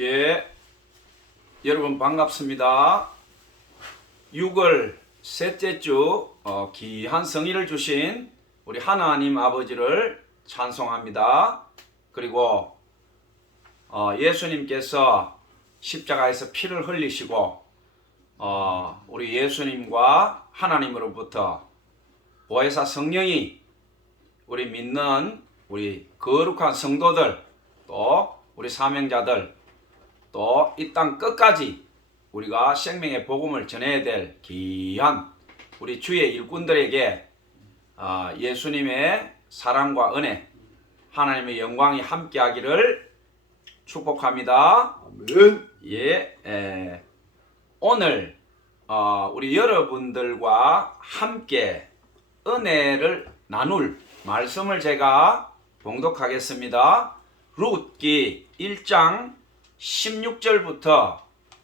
예, 여러분 반갑습니다. 6월 셋째 주 귀한 성의를 주신 우리 하나님 아버지를 찬송합니다. 그리고 예수님께서 십자가에서 피를 흘리시고 우리 예수님과 하나님으로부터 보혜사 성령이 우리 믿는 우리 거룩한 성도들, 또 우리 사명자들, 또 이 땅 끝까지 우리가 생명의 복음을 전해야 될 귀한 우리 주의 일꾼들에게 예수님의 사랑과 은혜, 하나님의 영광이 함께하기를 축복합니다. 아멘. 예, 오늘 우리 여러분들과 함께 은혜를 나눌 말씀을 제가 봉독하겠습니다. 룻기 1장 16절부터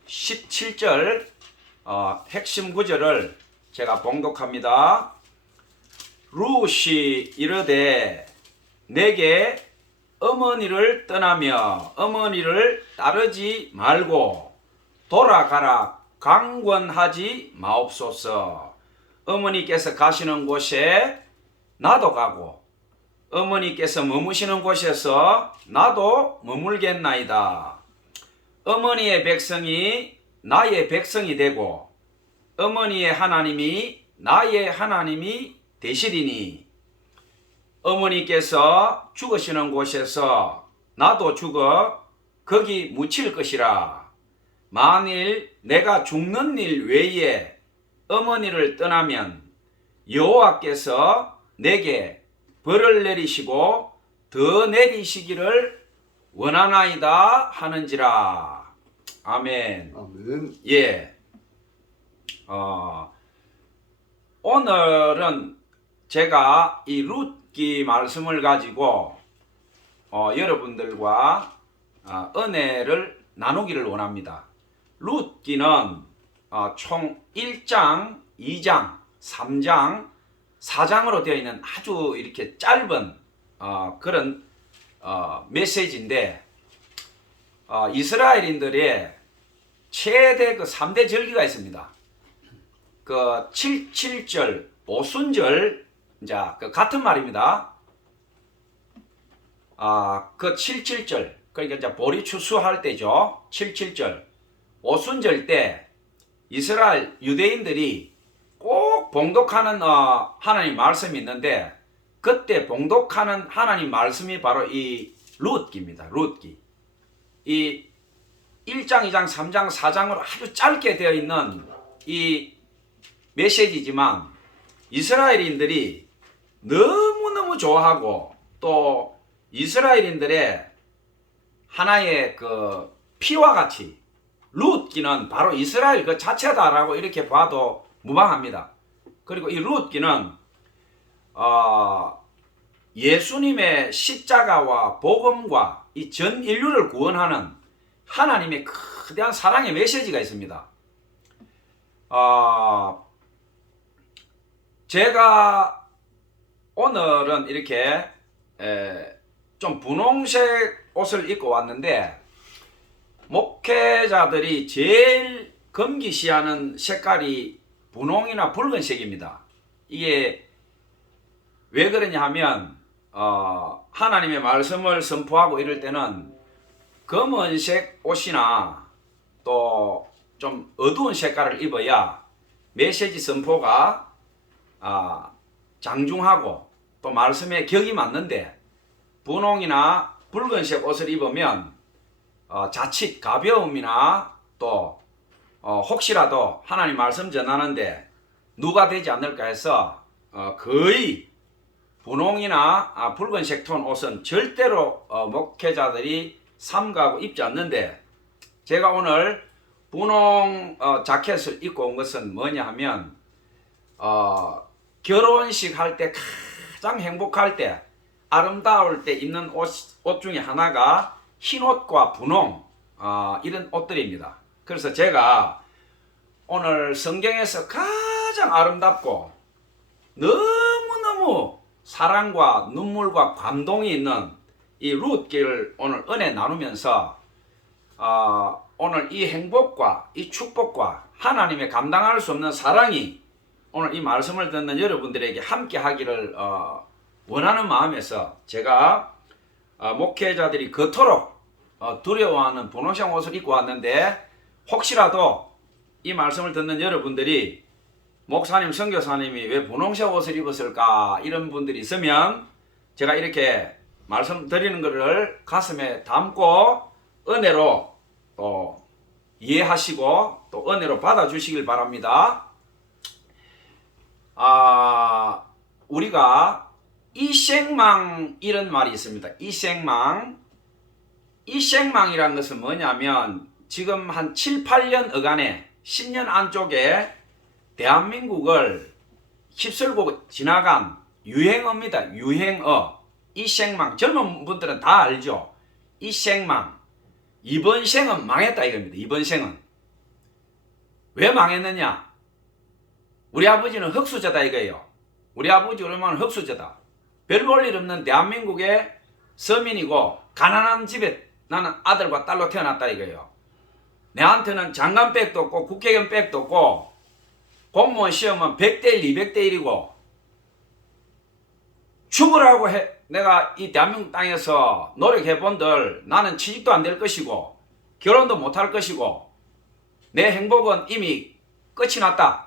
17절 핵심 구절을 제가 봉독합니다. 룻이 이르되 내게 어머니를 떠나며 어머니를 따르지 말고 돌아가라 강권하지 마옵소서. 어머니께서 가시는 곳에 나도 가고 어머니께서 머무시는 곳에서 나도 머물겠나이다. 어머니의 백성이 나의 백성이 되고 어머니의 하나님이 나의 하나님이 되시리니 어머니께서 죽으시는 곳에서 나도 죽어 거기 묻힐 것이라. 만일 내가 죽는 일 외에 어머니를 떠나면 여호와께서 내게 벌을 내리시고 더 내리시기를 원하나이다 하는지라. 아멘. 아멘. 예. 오늘은 제가 이 룻기 말씀을 가지고 여러분들과 은혜를 나누기를 원합니다. 룻기는 총 1장, 2장, 3장, 4장으로 되어 있는 아주 이렇게 짧은 그런 메시지인데 이스라엘인들의 최대 그 3대 절기가 있습니다. 그 77절, 오순절, 이제 그 같은 말입니다. 그 77절, 그러니까 이제 보리 추수할 때죠. 77절, 오순절 때 이스라엘 유대인들이 꼭 봉독하는 하나님 말씀이 있는데 그때 봉독하는 하나님 말씀이 바로 이 룻기입니다. 룻기. 이 1장, 2장, 3장, 4장으로 아주 짧게 되어 있는 이 메시지지만 이스라엘인들이 너무너무 좋아하고 또 이스라엘인들의 하나의 그 피와 같이 룻기는 바로 이스라엘 그 자체다라고 이렇게 봐도 무방합니다. 그리고 이 룻기는 예수님의 십자가와 복음과 이 전 인류를 구원하는 하나님의 거대한 사랑의 메시지가 있습니다. 제가 오늘은 이렇게 좀 분홍색 옷을 입고 왔는데 목회자들이 제일 금기시하는 색깔이 분홍이나 붉은색입니다. 이게 왜 그러냐 하면 하나님의 말씀을 선포하고 이럴 때는 검은색 옷이나 또 좀 어두운 색깔을 입어야 메시지 선포가 장중하고 또 말씀에 격이 맞는데 분홍이나 붉은색 옷을 입으면 자칫 가벼움이나 또 혹시라도 하나님 말씀 전하는데 누가 되지 않을까 해서 거의 분홍이나 붉은색 톤 옷은 절대로 목회자들이 삼가하고 입지 않는데 제가 오늘 분홍 자켓을 입고 온 것은 뭐냐 하면 결혼식 할 때 가장 행복할 때 아름다울 때 입는 옷 중에 하나가 흰 옷과 분홍 이런 옷들입니다. 그래서 제가 오늘 성경에서 가장 아름답고 너무너무 사랑과 눈물과 감동이 있는 이 룻기를 오늘 은혜 나누면서 오늘 이 행복과 이 축복과 하나님의 감당할 수 없는 사랑이 오늘 이 말씀을 듣는 여러분들에게 함께 하기를 원하는 마음에서 제가 목회자들이 그토록 두려워하는 분홍색 옷을 입고 왔는데, 혹시라도 이 말씀을 듣는 여러분들이 목사님, 선교사님이 왜 분홍색 옷을 입었을까 이런 분들이 있으면 제가 이렇게 말씀드리는 것을 가슴에 담고 은혜로 또 이해하시고 또 은혜로 받아주시길 바랍니다. 우리가 이생망 이런 말이 있습니다. 이생망이란 것은 뭐냐면 지금 한 7, 8년 어간에 10년 안쪽에 대한민국을 휩쓸고 지나간 유행어입니다. 유행어. 이생망. 젊은 분들은 다 알죠. 이생망. 이번 생은 망했다 이겁니다. 이번 생은. 왜 망했느냐? 우리 아버지는 흙수저다 이거예요. 우리 아버지 얼마나 흙수저다. 별 볼 일 없는 대한민국의 서민이고 가난한 집에 나는 아들과 딸로 태어났다 이거예요. 내한테는 장관백도 없고 국회의원백도 없고 공무원 시험은 100대 1, 200대 1이고 죽으라고 내가 이 대한민국 땅에서 노력해본들 나는 취직도 안 될 것이고 결혼도 못 할 것이고 내 행복은 이미 끝이 났다.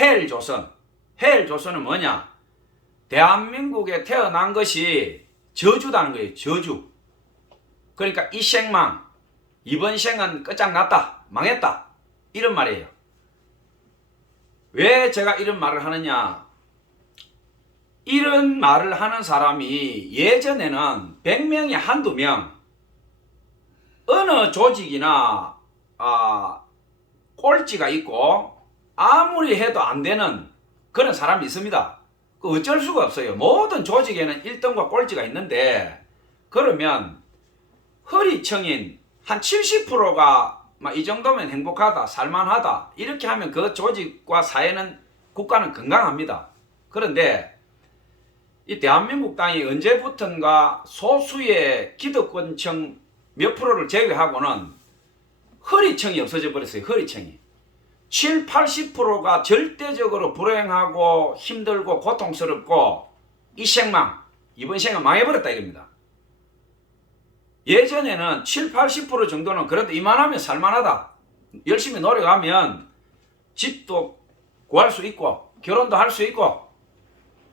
해일조선. 해일조선은 뭐냐? 대한민국에 태어난 것이 저주다는 거예요. 저주. 그러니까 이 생망, 이번 생은 끝장났다. 망했다. 이런 말이에요. 왜 제가 이런 말을 하느냐? 이런 말을 하는 사람이 예전에는 100명이 한두 명, 어느 조직이나 꼴찌가 있고 아무리 해도 안 되는 그런 사람이 있습니다. 어쩔 수가 없어요. 모든 조직에는 1등과 꼴찌가 있는데, 그러면 허리청인 한 70%가 이 정도면 행복하다, 살만하다 이렇게 하면 그 조직과 사회는, 국가는 건강합니다. 그런데 이 대한민국 땅이 언제부턴가 소수의 기득권층 몇 프로를 제외하고는 허리청이 없어져 버렸어요. 허리청이. 7, 80%가 절대적으로 불행하고 힘들고 고통스럽고 이생망, 이번 생은 망해버렸다 이겁니다. 예전에는 7, 80% 정도는 그래도 이만하면 살만하다. 열심히 노력하면 집도 구할 수 있고 결혼도 할 수 있고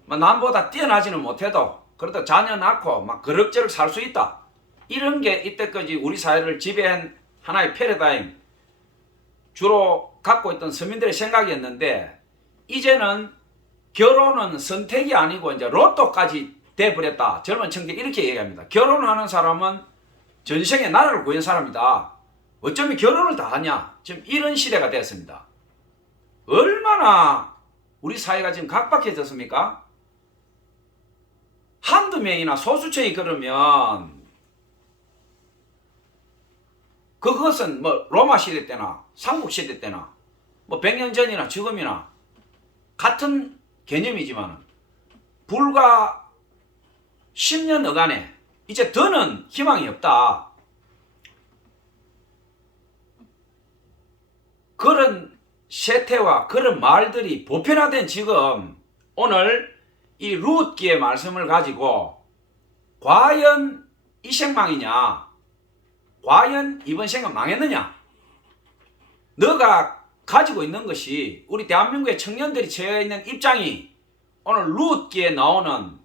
남보다 뛰어나지는 못해도 그래도 자녀 낳고 막 그럭저럭 살 수 있다. 이런 게 이때까지 우리 사회를 지배한 하나의 패러다임, 주로 갖고 있던 서민들의 생각이었는데, 이제는 결혼은 선택이 아니고 이제 로또까지 돼버렸다. 젊은 층들이 이렇게 얘기합니다. 결혼하는 사람은 전생에 나라를 구한 사람이다. 어쩌면 결혼을 다 하냐. 지금 이런 시대가 되었습니다. 얼마나 우리 사회가 지금 각박해졌습니까? 한두 명이나 소수청이 그러면 그것은 뭐 로마 시대 때나 삼국 시대 때나 뭐 100년 전이나 지금이나 같은 개념이지만 불과 10년 어간에 이제 더는 희망이 없다. 그런 세태와 그런 말들이 보편화된 지금 오늘 이 룻기의 말씀을 가지고 과연 이 생망이냐, 과연 이번 생은 망했느냐, 너가 가지고 있는 것이, 우리 대한민국의 청년들이 처해 있는 입장이 오늘 룻기에 나오는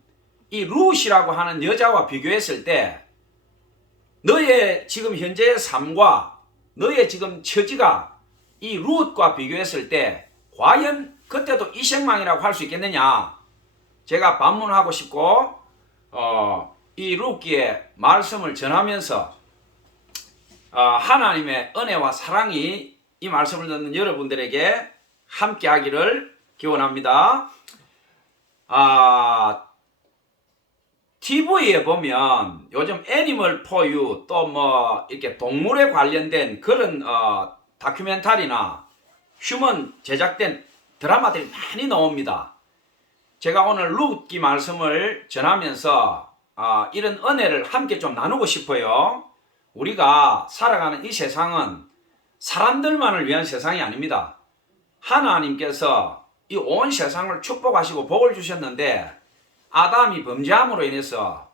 이 룻이라고 하는 여자와 비교했을 때 너의 지금 현재의 삶과 너의 지금 처지가 이 룻과 비교했을 때 과연 그때도 이생망이라고 할 수 있겠느냐, 제가 반문하고 싶고 이 룻기의 말씀을 전하면서 하나님의 은혜와 사랑이 이 말씀을 듣는 여러분들에게 함께 하기를 기원합니다. TV에 보면 요즘 애니멀 포유 또 뭐 이렇게 동물에 관련된 그런 다큐멘터리나 휴먼 제작된 드라마들이 많이 나옵니다. 제가 오늘 룻기 말씀을 전하면서 이런 은혜를 함께 좀 나누고 싶어요. 우리가 살아가는 이 세상은 사람들만을 위한 세상이 아닙니다. 하나님께서 이 온 세상을 축복하시고 복을 주셨는데 아담이 범죄함으로 인해서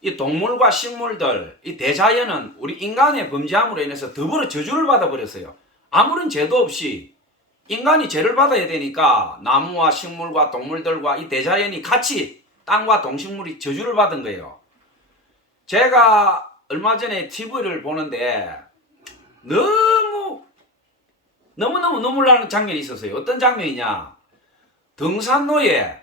이 동물과 식물들, 이 대자연은 우리 인간의 범죄함으로 인해서 더불어 저주를 받아버렸어요. 아무런 죄도 없이 인간이 죄를 받아야 되니까 나무와 식물과 동물들과 이 대자연이 같이 땅과 동식물이 저주를 받은 거예요. 제가 얼마 전에 TV를 보는데 너무너무 눈물 나는 장면이 있었어요. 어떤 장면이냐? 등산로에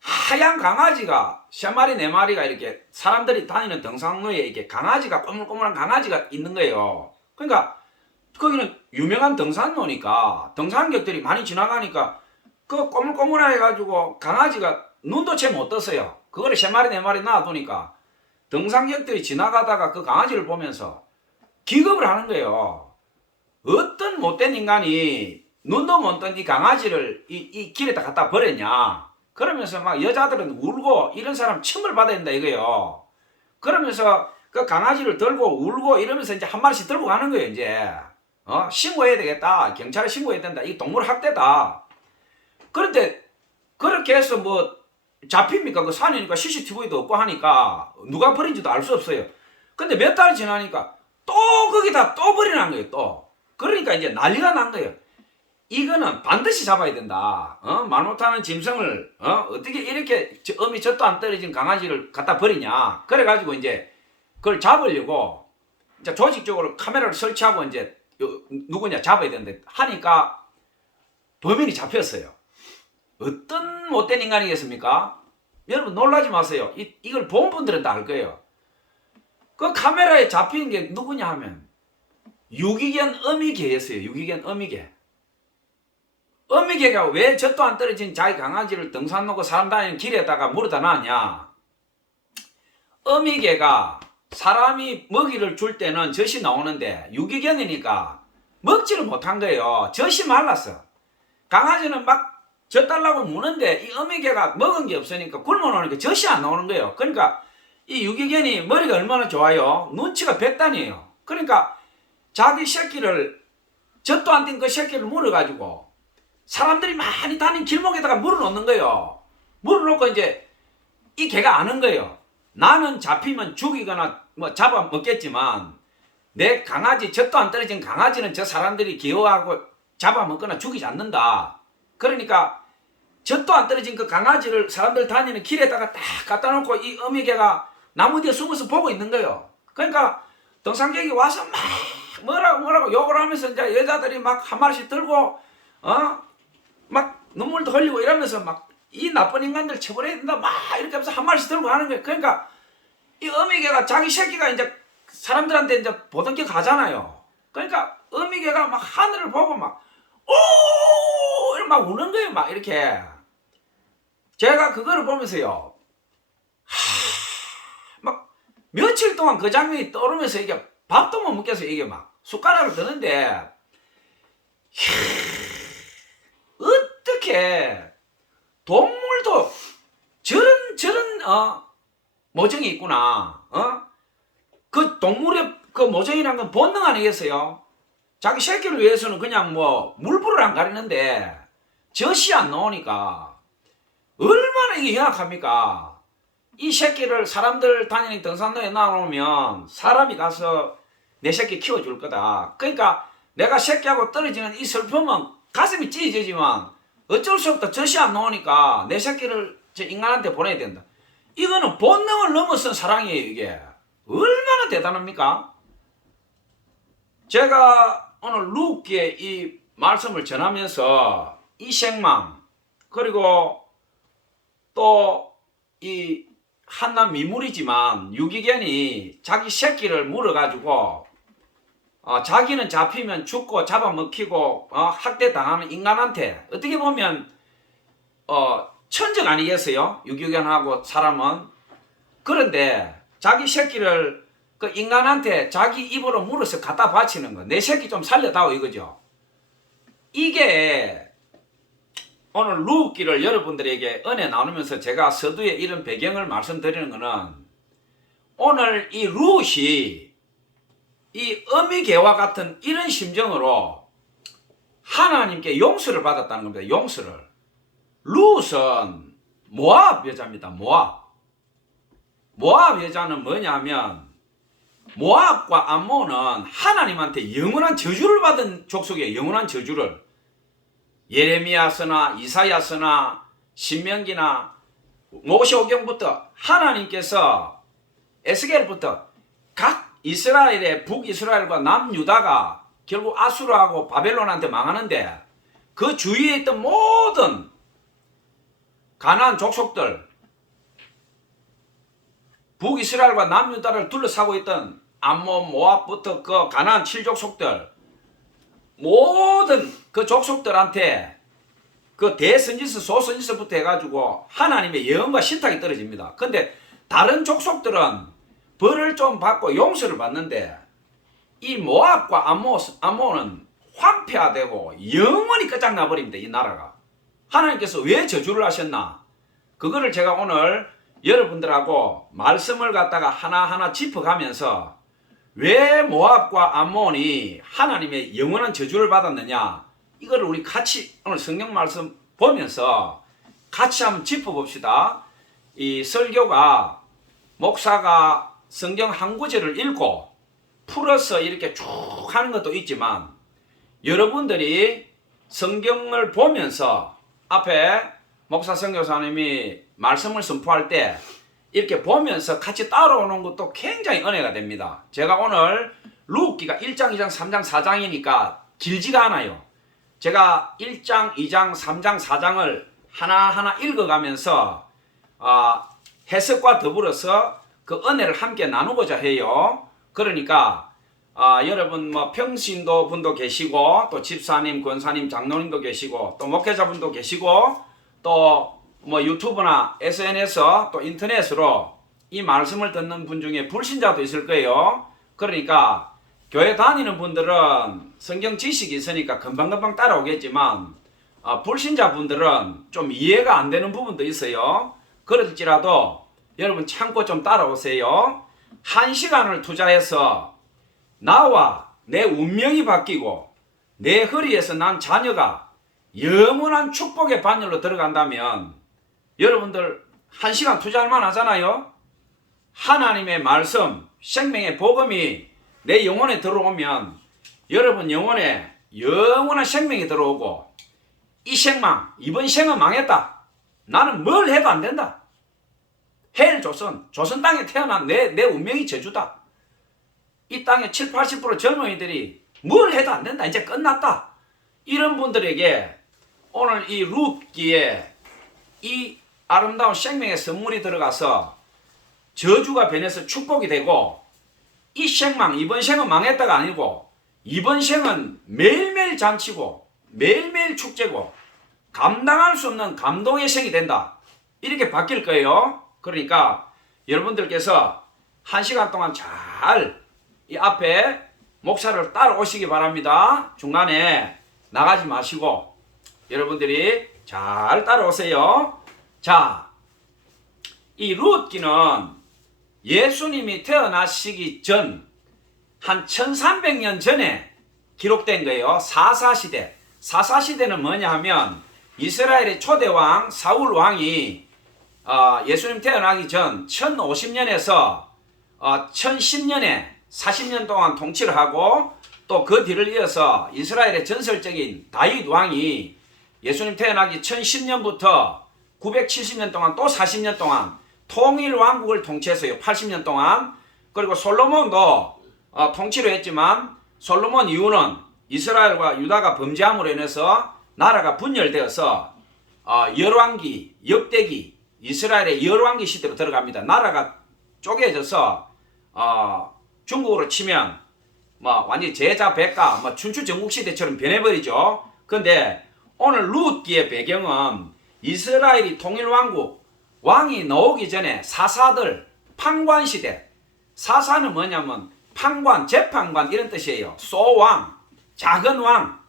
하얀 강아지가 3마리 4마리가 이렇게 사람들이 다니는 등산로에 이렇게 강아지가 꼬물꼬물한 강아지가 있는 거예요. 그러니까 거기는 유명한 등산로니까 등산객들이 많이 지나가니까 그 꼬물꼬물해 가지고 강아지가 눈도 채 못 떴어요. 그거를 3마리 4마리 놔두니까 등산객들이 지나가다가 그 강아지를 보면서 기겁을 하는 거예요. 어떤 못된 인간이 눈도 못 뜬 이 강아지를 이 길에다 갖다 버렸냐. 그러면서 막 여자들은 울고 이런 사람 처벌 받아야 된다 이거예요. 그러면서 그 강아지를 들고 울고 이러면서 이제 한 마리씩 들고 가는 거예요, 이제. 신고해야 되겠다. 경찰에 신고해야 된다. 이 동물 학대다. 그런데 그렇게 해서 뭐 잡힙니까? 그 산이니까 CCTV도 없고 하니까 누가 버린지도 알 수 없어요. 근데 몇 달 지나니까 또 거기다 또 버리는 거예요, 또. 그러니까 이제 난리가 난 거예요. 이거는 반드시 잡아야 된다. 말 못하는 짐승을 어떻게 이렇게 어미 젖도 안 떨어진 강아지를 갖다 버리냐. 그래가지고 이제 그걸 잡으려고 이제 조직적으로 카메라를 설치하고 이제 누구냐 잡아야 되는데 하니까 범인이 잡혔어요. 어떤 못된 인간이겠습니까? 여러분 놀라지 마세요. 이걸 본 분들은 다 알 거예요. 그 카메라에 잡힌 게 누구냐 하면 유기견 어미개였어요. 유기견 어미개. 어미개가 왜 젖도 안 떨어진 자기 강아지를 등산 놓고 사람 다니는 길에다가 물어다 놨냐. 어미개가 사람이 먹이를 줄 때는 젖이 나오는데 유기견이니까 먹지를 못한 거예요. 젖이 말랐어. 강아지는 막 젖 달라고 무는데 이 어미개가 먹은 게 없으니까 굶어 놓으니까 젖이 안 나오는 거예요. 그러니까 이 유기견이 머리가 얼마나 좋아요. 눈치가 백단이에요. 그러니까 자기 새끼를 젖도 안 띈 그 새끼를 물어가지고 사람들이 많이 다니는 길목에다가 물어놓는 거예요. 물어놓고 이제 이 개가 아는 거예요. 나는 잡히면 죽이거나 뭐 잡아먹겠지만 내 강아지, 젖도 안 떨어진 강아지는 저 사람들이 귀여워하고 잡아먹거나 죽이지 않는다. 그러니까 젖도 안 떨어진 그 강아지를 사람들 다니는 길에다가 딱 갖다 놓고 이 어미개가 나무 뒤에 숨어서 보고 있는 거예요. 그러니까 등산객이 와서 막 뭐라고 욕을 하면서 이제 여자들이 막 한 마리씩 들고 막 눈물도 흘리고 이러면서 막 이 나쁜 인간들 처벌해야 된다 막 이렇게 하면서 한 마리씩 들고 가는 거예요. 그러니까 이 어미개가 자기 새끼가 이제 사람들한테 이제 보던 게 가잖아요. 그러니까 어미개가 막 하늘을 보고 막 오! 이렇게 막 우는 거예요. 막 이렇게. 제가 그거를 보면서요. 막 며칠 동안 그 장면이 떠오르면서 이게 밥도 못 먹겠어. 이게 막 숟가락을 드는데 어떻게 동물도 저런 모정이 있구나. 그 동물의 그 모정이란 건 본능 아니겠어요? 자기 새끼를 위해서는 그냥 뭐 물불을 안 가리는데 젖이 안 나오니까 얼마나 이게 연약합니까? 이 새끼를 사람들 다니는 등산로에 놔놓으면 사람이 가서 내 새끼 키워줄 거다. 그러니까 내가 새끼하고 떨어지는 이 슬픔은 가슴이 찢어지지만 어쩔 수 없다. 젖이 안 나오니까 내 새끼를 저 인간한테 보내야 된다. 이거는 본능을 넘어선 사랑이에요. 이게 얼마나 대단합니까? 제가 오늘 루키의 이 말씀을 전하면서 이 생망 그리고 또 이 한낱 미물이지만 유기견이 자기 새끼를 물어가지고 자기는 잡히면 죽고 잡아먹히고 학대당하는 인간한테 어떻게 보면 천적 아니겠어요? 유기견하고 사람은. 그런데 자기 새끼를 그 인간한테 자기 입으로 물어서 갖다 바치는 거. 내 새끼 좀 살려다오 이거죠. 이게 오늘 루키를 여러분들에게 은혜 나누면서 제가 서두에 이런 배경을 말씀드리는 거는 오늘 이 룻이 이 어미개와 같은 이런 심정으로 하나님께 용서를 받았다는 겁니다. 용서를. 룻은 모압 여자입니다. 모압. 모압 여자는 뭐냐면 모압과 암몬은 하나님한테 영원한 저주를 받은 족속이에요. 영원한 저주를. 예레미야서나 이사야서나 신명기나 모세오경부터 하나님께서 에스겔부터 각 이스라엘의 북이스라엘과 남유다가 결국 아수르하고 바벨론한테 망하는데 그 주위에 있던 모든 가나안 족속들, 북이스라엘과 남유다를 둘러싸고 있던 암몬, 모압부터 그 가나안 7족속들, 모든 그 족속들한테 그 대선지서, 소선지서부터 해가지고 하나님의 예언과 신탁이 떨어집니다. 근데 다른 족속들은 벌을 좀 받고 용서를 받는데 이 모압과 암몬은 황폐화되고 영원히 끝장나버립니다. 이 나라가. 하나님께서 왜 저주를 하셨나? 그거를 제가 오늘 여러분들하고 말씀을 갖다가 하나하나 짚어가면서 왜 모압과 암몬이 하나님의 영원한 저주를 받았느냐, 이거를 우리 같이 오늘 성경 말씀 보면서 같이 한번 짚어봅시다. 이 설교가 목사가 성경 한 구절을 읽고 풀어서 이렇게 쭉 하는 것도 있지만 여러분들이 성경을 보면서 앞에 목사 선교사님이 말씀을 선포할 때 이렇게 보면서 같이 따라오는 것도 굉장히 은혜가 됩니다. 제가 오늘 룻기가 1장, 2장, 3장, 4장이니까 길지가 않아요. 제가 1장, 2장, 3장, 4장을 하나하나 읽어가면서 해석과 더불어서 그 은혜를 함께 나누고자 해요. 그러니까 여러분 뭐 평신도 분도 계시고 또 집사님, 권사님, 장로님도 계시고 또 목회자분도 계시고 또 뭐 유튜브나 SNS 또 인터넷으로 이 말씀을 듣는 분 중에 불신자도 있을 거예요. 그러니까 교회 다니는 분들은 성경 지식이 있으니까 금방금방 따라오겠지만 불신자분들은 좀 이해가 안 되는 부분도 있어요. 그럴지라도 여러분 참고 좀 따라오세요. 1시간을 투자해서 나와 내 운명이 바뀌고 내 허리에서 난 자녀가 영원한 축복의 반열로 들어간다면 여러분들 1시간 투자할 만하잖아요. 하나님의 말씀, 생명의 복음이 내 영혼에 들어오면 여러분 영혼에 영원한 생명이 들어오고 이 생망, 이번 생은 망했다. 나는 뭘 해도 안 된다. 헬 조선 땅에 태어난 내 운명이 저주다. 이 땅의 7, 80% 젊은이들이 뭘 해도 안 된다. 이제 끝났다. 이런 분들에게 오늘 이 룻기에 이 아름다운 생명의 선물이 들어가서 저주가 변해서 축복이 되고 이 생망, 이번 생은 망했다가 아니고 이번 생은 매일매일 잔치고 매일매일 축제고 감당할 수 없는 감동의 생이 된다. 이렇게 바뀔 거예요. 그러니까 여러분들께서 1시간 동안 잘 이 앞에 목사를 따라오시기 바랍니다. 중간에 나가지 마시고 여러분들이 잘 따라오세요. 자, 이 룻기는 예수님이 태어나시기 전 한 1300년 전에 기록된 거예요. 사사시대. 사사시대는 뭐냐 하면 이스라엘의 초대왕 사울 왕이 예수님 태어나기 전 1050년에서 1010년에 40년 동안 통치를 하고 또 그 뒤를 이어서 이스라엘의 전설적인 다윗 왕이 예수님 태어나기 1010년부터 970년 동안 또 40년 동안 통일 왕국을 통치했어요. 80년 동안. 그리고 솔로몬도 통치를 했지만 솔로몬 이후는 이스라엘과 유다가 범죄함으로 인해서 나라가 분열되어서 열왕기, 역대기, 이스라엘의 열왕기 시대로 들어갑니다. 나라가 쪼개져서 중국으로 치면 뭐 완전히 제자 백가, 뭐 춘추 전국 시대처럼 변해버리죠. 근데 오늘 룻기의 배경은 이스라엘이 통일왕국, 왕이 나오기 전에 사사들, 판관시대. 사사는 뭐냐면 판관, 재판관 이런 뜻이에요. 소왕, 작은 왕,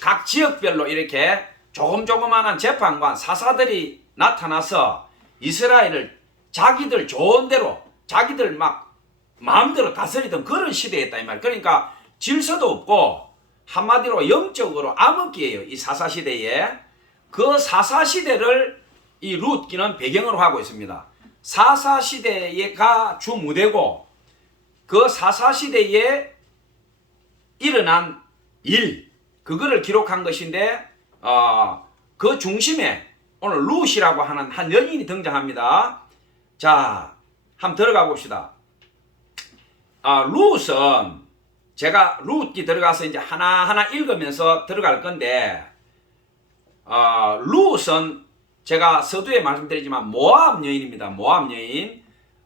각 지역별로 이렇게 조그만한 재판관, 사사들이 나타나서 이스라엘을 자기들 좋은 대로, 자기들 막 마음대로 다스리던 그런 시대였다 이 말. 그러니까 질서도 없고 한마디로 영적으로 암흑기예요. 이 사사시대에. 그 사사시대를 이 룻기는 배경으로 하고 있습니다. 사사시대가 주 무대고 그 사사시대에 일어난 일, 그거를 기록한 것인데 그 중심에 오늘 룻이라고 하는 한 여인이 등장합니다. 자, 한번 들어가 봅시다. 룻은 제가 룻이 들어가서 이제 하나하나 읽으면서 들어갈 건데 룻은 제가 서두에 말씀드리지만 모압 여인입니다. 모압 여인.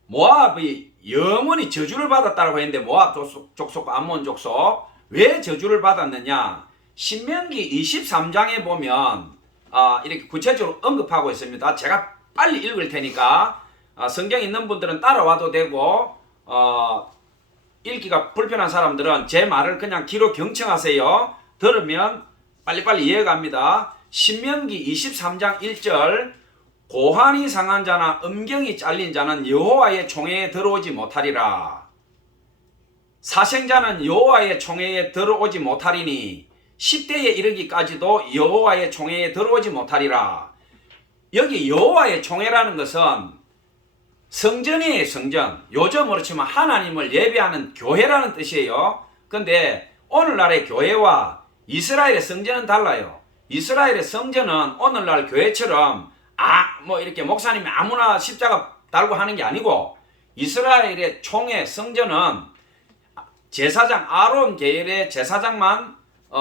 모압이 영원히 저주를 받았다고 했는데 모압 족속, 암몬 족속. 왜 저주를 받았느냐? 신명기 23장에 보면 이렇게 구체적으로 언급하고 있습니다. 제가 빨리 읽을 테니까 성경 있는 분들은 따라와도 되고 읽기가 불편한 사람들은 제 말을 그냥 귀로 경청하세요. 들으면 빨리빨리 이해갑니다. 신명기 23장 1절 고환이 상한 자나 음경이 잘린 자는 여호와의 총회에 들어오지 못하리라. 사생자는 여호와의 총회에 들어오지 못하리니 10대에 이르기까지도 여호와의 총회에 들어오지 못하리라. 여기 여호와의 총회라는 것은 성전이에요. 성전. 요즘으로 치면 하나님을 예배하는 교회라는 뜻이에요. 근데 오늘날의 교회와 이스라엘의 성전은 달라요. 이스라엘의 성전은 오늘날 교회처럼 뭐 이렇게 목사님이 아무나 십자가 달고 하는 게 아니고 이스라엘의 총회 성전은 제사장 아론 계열의 제사장만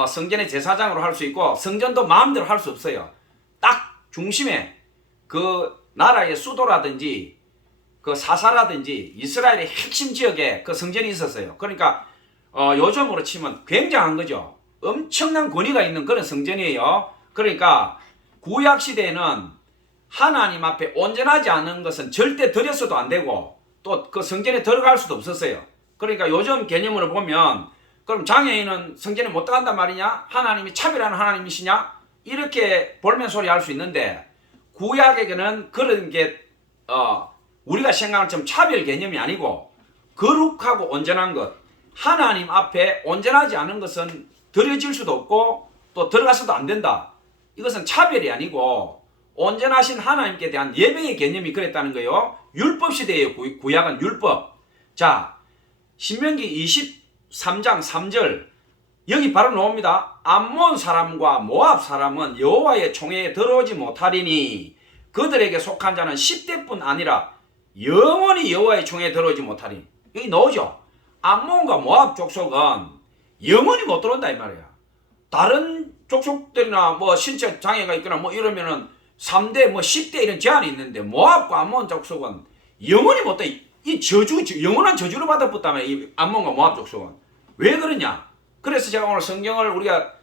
성전의 제사장으로 할 수 있고 성전도 마음대로 할 수 없어요. 딱 중심에 그 나라의 수도라든지 그 사사라든지 이스라엘의 핵심 지역에 그 성전이 있었어요. 그러니까 요즘으로 치면 굉장한 거죠. 엄청난 권위가 있는 그런 성전이에요. 그러니까 구약 시대에는 하나님 앞에 온전하지 않은 것은 절대 드려서도 안 되고 또 그 성전에 들어갈 수도 없었어요. 그러니까 요즘 개념으로 보면 그럼 장애인은 성전에 못 들어간단 말이냐? 하나님이 차별하는 하나님이시냐? 이렇게 볼멘 소리 할 수 있는데 구약에게는 그런 게 우리가 생각할 좀 차별 개념이 아니고 거룩하고 온전한 것, 하나님 앞에 온전하지 않은 것은 드려질 수도 없고 또 들어가서도 안 된다. 이것은 차별이 아니고 온전하신 하나님께 대한 예배의 개념이 그랬다는 거예요. 율법 시대의 구약은 율법. 자, 신명기 23장 3절 여기 바로 나옵니다. 암몬 사람과 모압 사람은 여호와의 총회에 들어오지 못하리니 그들에게 속한 자는 10대뿐 아니라 영원히 여호와의 총회에 들어오지 못하리니. 여기 나오죠. 암몬과 모압 족속은 영원히 못 들어온다 이 말이야. 다른 족속들이나 뭐 신체 장애가 있거나 뭐 이러면은 3대 뭐 10대 이런 제한이 있는데 모압과 암몬 족속은 영원히 못 돼. 이 영원한 저주를 받았다며 이 암몬과 모압 족속은. 왜 그러냐? 그래서 제가 오늘 성경을 우리가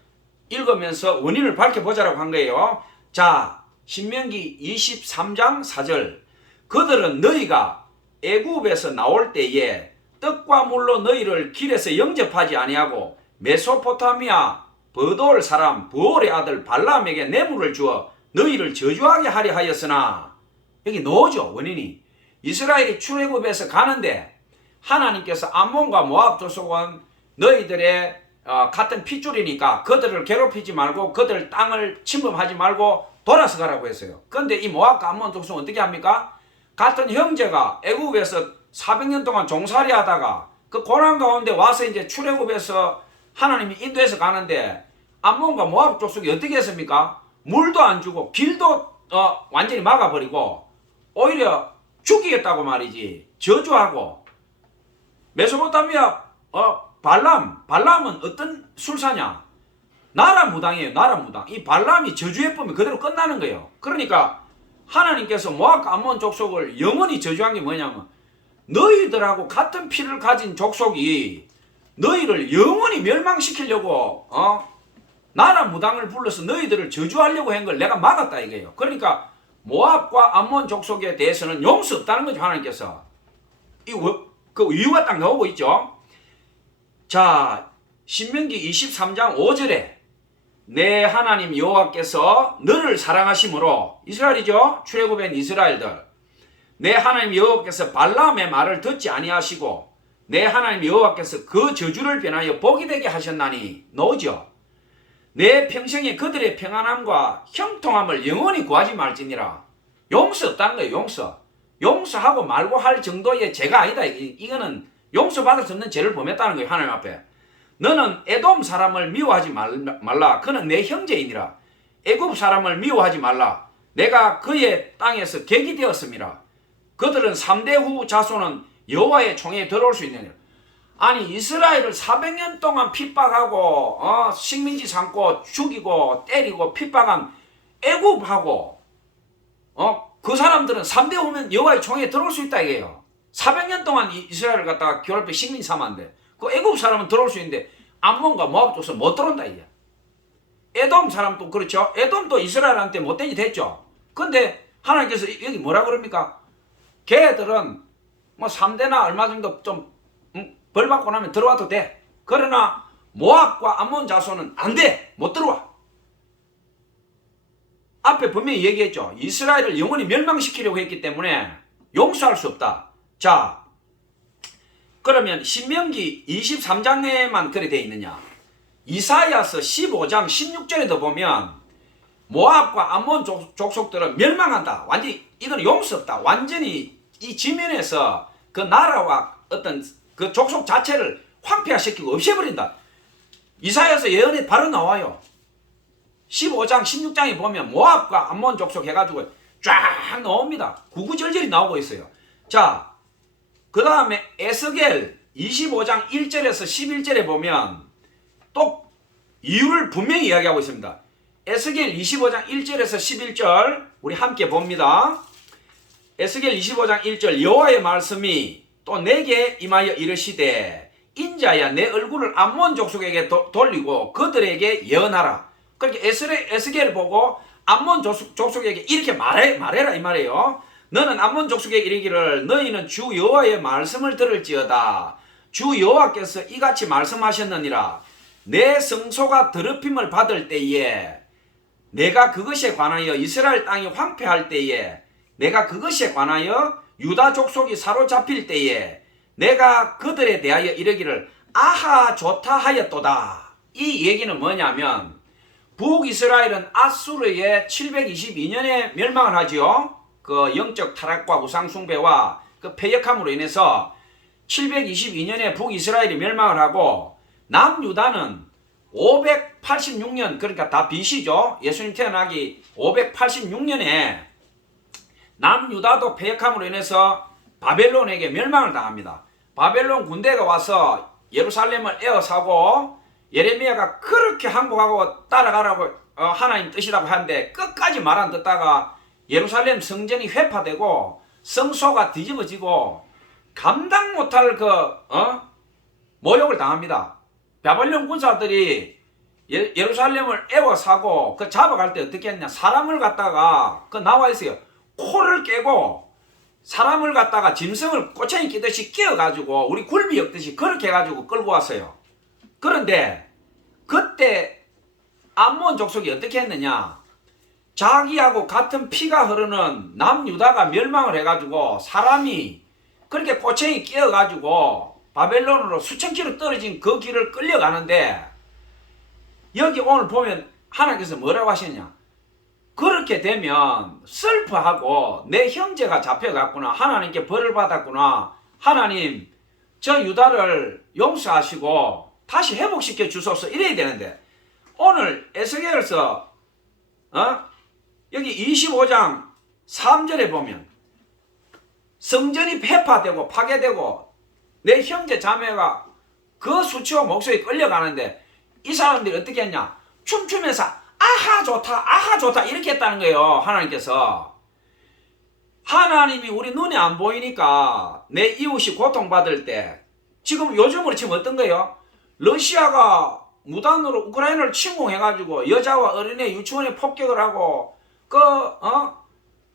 읽으면서 원인을 밝혀보자라고 한 거예요. 자, 신명기 23장 4절 그들은 너희가 애굽에서 나올 때에 떡과 물로 너희를 길에서 영접하지 아니하고 메소포타미아 버돌 사람 부올의 아들 발람에게 뇌물을 주어 너희를 저주하게 하려 하였으나 여기 나오죠. 원인이 이스라엘이 출애굽에서 가는데 하나님께서 암몬과 모압 족속은 너희들의 같은 핏줄이니까 그들을 괴롭히지 말고 그들 땅을 침범하지 말고 돌아서 가라고 했어요. 그런데 이 모압과 암몬 족속은 어떻게 합니까? 같은 형제가 애굽에서 400년 동안 종살이 하다가 그 고난 가운데 와서 이제 출애굽에서 하나님이 인도해서 가는데 암몬과 모압 족속이 어떻게 했습니까? 물도 안 주고 길도 완전히 막아버리고 오히려 죽이겠다고 말이지. 저주하고 메소포타미아 발람은 어떤 술사냐? 나라 무당이에요. 나라 무당. 이 발람이 저주해보면 그대로 끝나는 거예요. 그러니까 하나님께서 모압과 암몬 족속을 영원히 저주한 게 뭐냐면 너희들하고 같은 피를 가진 족속이 너희를 영원히 멸망시키려고 나라 무당을 불러서 너희들을 저주하려고 한 걸 내가 막았다 이거예요. 그러니까 모압과 암몬 족속에 대해서는 용서 없다는 거죠. 하나님께서. 그 이유가 딱 나오고 있죠. 자, 신명기 23장 5절에 내 하나님 여호와께서 너를 사랑하심으로 이스라엘이죠. 출애굽한 이스라엘들. 내 하나님 여호와께서 발람의 말을 듣지 아니하시고 내 하나님 여호와께서 그 저주를 변하여 복이 되게 하셨나니 노죠. 내 평생에 그들의 평안함과 형통함을 영원히 구하지 말지니라. 용서 없다는 거예요. 용서하고 말고 할 정도의 죄가 아니다. 이거는 용서받을 수 없는 죄를 범했다는 거예요. 하나님 앞에. 너는 에돔 사람을 미워하지 말라. 그는 내 형제이니라. 애굽 사람을 미워하지 말라. 내가 그의 땅에서 객이 되었음이라. 그들은 3대 후 자손은 여호와의 총에 들어올 수 있느니라. 아니 이스라엘을 400년 동안 핍박하고 식민지 삼고 죽이고 때리고 핍박한 애굽하고 그 사람들은 3대 후면 여호와의 총에 들어올 수 있다 이게요. 400년 동안 이스라엘을 갖다가 괴롭혀 식민지 삼았는데 그 애굽 사람은 들어올 수 있는데 암몬과 모압 족속은 못 들어온다 이게. 에돔 사람도 그렇죠. 에돔도 이스라엘한테 못된 짓 했죠. 근데 하나님께서 여기 뭐라 그럽니까? 걔들은 뭐 3대나 얼마 정도 좀 벌 받고 나면 들어와도 돼. 그러나 모압과 암몬 자손은 안 돼. 못 들어와. 앞에 분명히 얘기했죠. 이스라엘을 영원히 멸망시키려고 했기 때문에 용서할 수 없다. 자, 그러면 신명기 23장에만 그래 돼 있느냐? 이사야서 15장 16절에도 보면 모압과 암몬 족속들은 멸망한다. 완전히 이건 용서 없다. 완전히 이 지면에서 그 나라와 어떤 그 족속 자체를 황폐화시키고 없애버린다. 이사야서 예언이 바로 나와요. 15장 16장에 보면 모압과 암몬 족속 해가지고 쫙 나옵니다. 구구절절이 나오고 있어요. 자, 그 다음에 에스겔 25장 1절에서 11절에 보면 또 이유를 분명히 이야기하고 있습니다. 에스겔 25장 1절에서 11절 우리 함께 봅니다. 에스겔 25장 1절 여호와의 말씀이 또 내게 임하여 이르시되 인자야 내 얼굴을 암몬 족속에게 돌리고 그들에게 예언하라. 그렇게 에스겔을 보고 암몬 족속에게 이렇게 말해라 이 말이에요. 너는 암몬 족속에게 이르기를 너희는 주 여호와의 말씀을 들을지어다. 주 여호와께서 이같이 말씀하셨느니라. 내 성소가 더럽힘을 받을 때에 내가 그것에 관하여 이스라엘 땅이 황폐할 때에 내가 그것에 관하여 유다 족속이 사로잡힐 때에 내가 그들에 대하여 이르기를 아하 좋다 하였도다. 이 얘기는 뭐냐면 북이스라엘은 아수르의 722년에 멸망을 하지요. 그 영적 타락과 우상숭배와 그 패역함으로 인해서 722년에 북이스라엘이 멸망을 하고 남유다는 586년 그러니까 다 BC죠. 예수님 태어나기 586년에 남유다도 패역함으로 인해서 바벨론에게 멸망을 당합니다. 바벨론 군대가 와서 예루살렘을 에워싸고 예레미야가 그렇게 항복하고 따라가라고 하나님 뜻이라고 하는데 끝까지 말 안 듣다가 예루살렘 성전이 회파되고 성소가 뒤집어지고 감당 못할 모욕을 당합니다. 바벨론 군사들이 예루살렘을 에워싸고 그 잡아갈 때 어떻게 했냐? 사람을 갖다가 나와 있어요. 코를 깨고 사람을 갖다가 짐승을 꼬챙이 끼듯이 끼어가지고 우리 굴비 엮듯이 그렇게 해가지고 끌고 왔어요. 그런데 그때 암몬 족속이 어떻게 했느냐? 자기하고 같은 피가 흐르는 남유다가 멸망을 해가지고 사람이 그렇게 꼬챙이 끼어가지고 바벨론으로 수천 킬로 떨어진 그 길을 끌려가는데 여기 오늘 보면 하나님께서 뭐라고 하시느냐? 그렇게 되면 슬퍼하고 내 형제가 잡혀갔구나. 하나님께 벌을 받았구나. 하나님 저 유다를 용서하시고 다시 회복시켜 주소서 이래야 되는데 오늘 에스겔서 여기 25장 3절에 보면 성전이 회파되고 파괴되고 내 형제 자매가 그 수치와 목소리에 끌려가는데 이 사람들이 어떻게 했냐? 춤추면서 아하 좋다 이렇게 했다는 거예요. 하나님께서 하나님이 우리 눈에 안 보이니까 내 이웃이 고통받을 때 지금 요즘으로 치면 어떤 거예요? 러시아가 무단으로 우크라이나를 침공해가지고 여자와 어린애 유치원에 폭격을 하고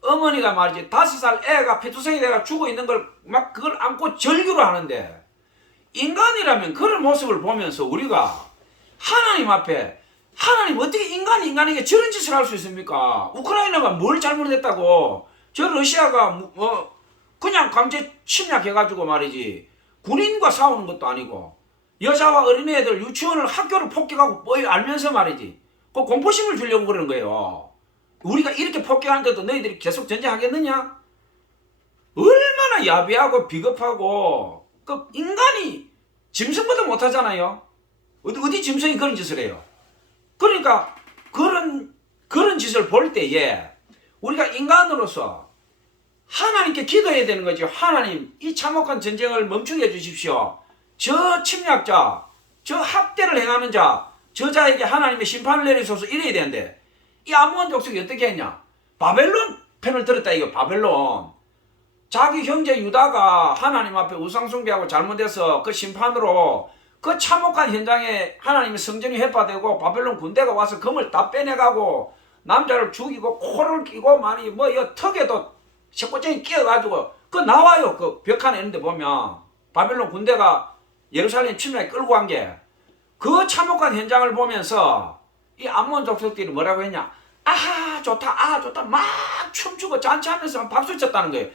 어머니가 말이지 5살 애가 피투성이 돼가 죽어 있는 걸 막 그걸 안고 절규를 하는데 인간이라면 그런 모습을 보면서 우리가 하나님 앞에 하나님 어떻게 인간에게 저런 짓을 할 수 있습니까? 우크라이나가 뭘 잘못했다고 저 러시아가 그냥 강제 침략해가지고 말이지 군인과 싸우는 것도 아니고 여자와 어린애들 유치원을 학교를 폭격하고 뭐 알면서 말이지. 그 공포심을 주려고 그러는 거예요. 우리가 이렇게 폭격하는데도 너희들이 계속 전쟁하겠느냐? 얼마나 야비하고 비겁하고 그 인간이 짐승보다 못하잖아요. 어디 짐승이 그런 짓을 해요? 그러니까 그런 짓을 볼 때에 우리가 인간으로서 하나님께 기도해야 되는 거죠. 하나님, 이 참혹한 전쟁을 멈추게 해주십시오. 저 침략자, 저 학대를 행하는 자, 저 자에게 하나님의 심판을 내리소서 이래야 되는데 이 아몬 족속이 어떻게 했냐? 바벨론 편을 들었다 이거. 바벨론. 자기 형제 유다가 하나님 앞에 우상숭배하고 잘못해서 그 심판으로 그 참혹한 현장에 하나님의 성전이 회파되고 바벨론 군대가 와서 금을 다 빼내가고 남자를 죽이고 코를 끼고 많이 뭐 이 턱에도 석고쟁이 끼어가지고 그 나와요. 그 벽화에 있는데 보면 바벨론 군대가 예루살렘 침략에 끌고 간 게 그 참혹한 현장을 보면서 이 암몬 족속들이 뭐라고 했냐? 아하 좋다, 아 좋다, 막 춤추고 잔치하면서 박수 쳤다는 거예요.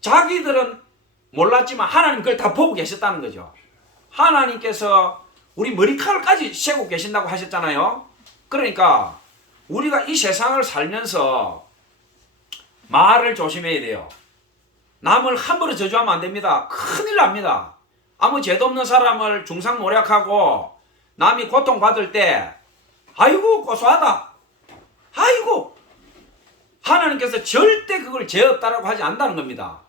자기들은 몰랐지만 하나님 그걸 다 보고 계셨다는 거죠. 하나님께서 우리 머리카락까지 세고 계신다고 하셨잖아요. 그러니까 우리가 이 세상을 살면서 말을 조심해야 돼요. 남을 함부로 저주하면 안 됩니다. 큰일 납니다. 아무 죄도 없는 사람을 중상모략하고 남이 고통받을 때 아이고 고소하다, 아이고, 하나님께서 절대 그걸 죄 없다라고 하지 않는다는 겁니다.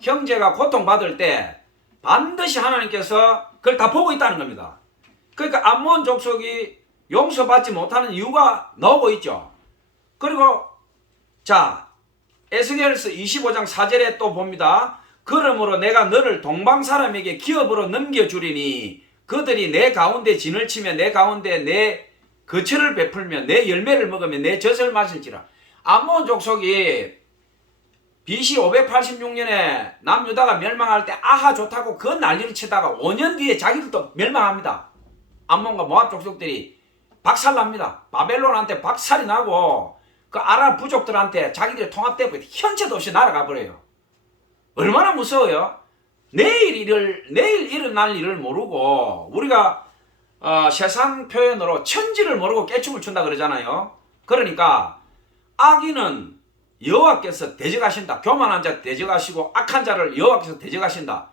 형제가 고통받을 때 반드시 하나님께서 그걸 다 보고 있다는 겁니다. 그러니까 암몬 족속이 용서받지 못하는 이유가 나오고 있죠. 그리고 자, 에스겔서 25장 4절에 또 봅니다. 그러므로 내가 너를 동방 사람에게 기업으로 넘겨주리니 그들이 내 가운데 진을 치며 내 가운데 내 거처를 베풀며 내 열매를 먹으며 내 젖을 마실지라. 암몬 족속이 BC 586년에 남유다가 멸망할 때 아하 좋다고 그 난리를 치다가 5년 뒤에 자기들도 멸망합니다. 암몬과 모압 족속들이 박살납니다. 바벨론한테 박살이 나고 그 아랍 부족들한테 자기들이 통합되고 현체도 없이 날아가 버려요. 얼마나 무서워요? 내일 일어날 일을 모르고 우리가 세상 표현으로 천지를 모르고 깨춤을 춘다 그러잖아요. 그러니까 악인은 여호와께서 대적하신다. 교만한 자 대적하시고 악한 자를 여호와께서 대적하신다.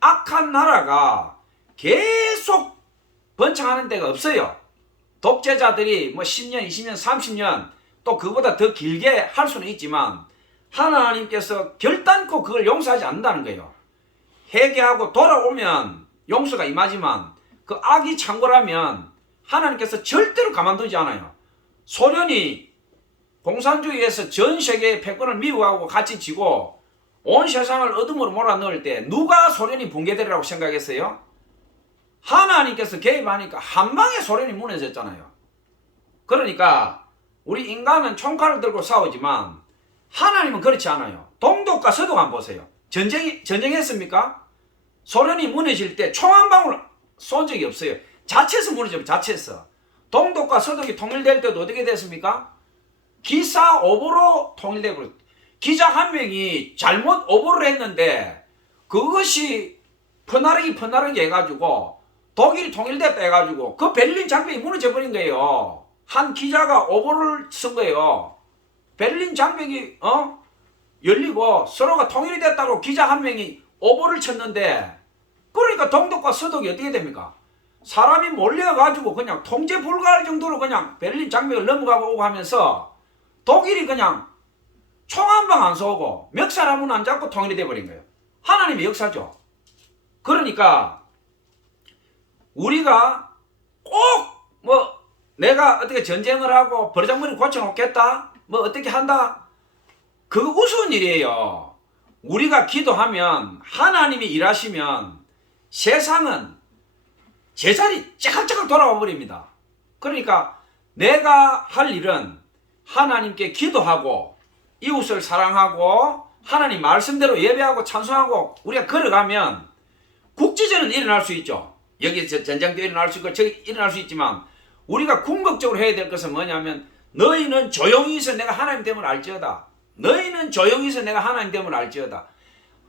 악한 나라가 계속 번창하는 데가 없어요. 독재자들이 뭐 10년, 20년, 30년 또 그보다 더 길게 할 수는 있지만 하나님께서 결단코 그걸 용서하지 않는다는 거예요. 회개하고 돌아오면 용서가 임하지만 그 악이 창궐하면 하나님께서 절대로 가만두지 않아요. 소련이 공산주의에서 전 세계의 패권을 미국하고 같이 쥐고 온 세상을 어둠으로 몰아넣을 때 누가 소련이 붕괴되리라고 생각했어요? 하나님께서 개입하니까 한 방에 소련이 무너졌잖아요. 그러니까 우리 인간은 총칼을 들고 싸우지만 하나님은 그렇지 않아요. 동독과 서독 한번 보세요. 전쟁했습니까? 소련이 무너질 때 총 한 방울 쏜 적이 없어요. 자체에서 무너져요. 자체에서. 동독과 서독이 통일될 때도 어떻게 됐습니까? 기사 오보로 통일돼 버렸어요. 기자 한 명이 잘못 오보를 했는데 그것이 퍼나르기 해가지고 독일이 통일됐다 해가지고 그 베를린 장벽이 무너져 버린 거예요. 한 기자가 오보를 쓴 거예요. 베를린 장벽이 열리고 서로가 통일이 됐다고 기자 한 명이 오보를 쳤는데 그러니까 동독과 서독이 어떻게 됩니까? 사람이 몰려가지고 그냥 통제 불가할 정도로 그냥 베를린 장벽을 넘어가고 오고 하면서 독일이 그냥 총 한 방 안 쏘고 멱살 한 번 안 잡고 통일이 돼버린 거예요. 하나님의 역사죠. 그러니까 우리가 꼭 뭐 내가 어떻게 전쟁을 하고 버르장머리 고쳐놓겠다 뭐 어떻게 한다 그거 우스운 일이에요. 우리가 기도하면 하나님이 일하시면 세상은 제자리 째깍째깍 돌아와 버립니다. 그러니까 내가 할 일은 하나님께 기도하고 이웃을 사랑하고 하나님 말씀대로 예배하고 찬송하고 우리가 걸어가면 국지전은 일어날 수 있죠. 여기 전쟁도 일어날 수 있고 저기 일어날 수 있지만 우리가 궁극적으로 해야 될 것은 뭐냐면 너희는 조용히 있어 내가 하나님 됨을 알지어다. 너희는 조용히 있어 내가 하나님 됨을 알지어다.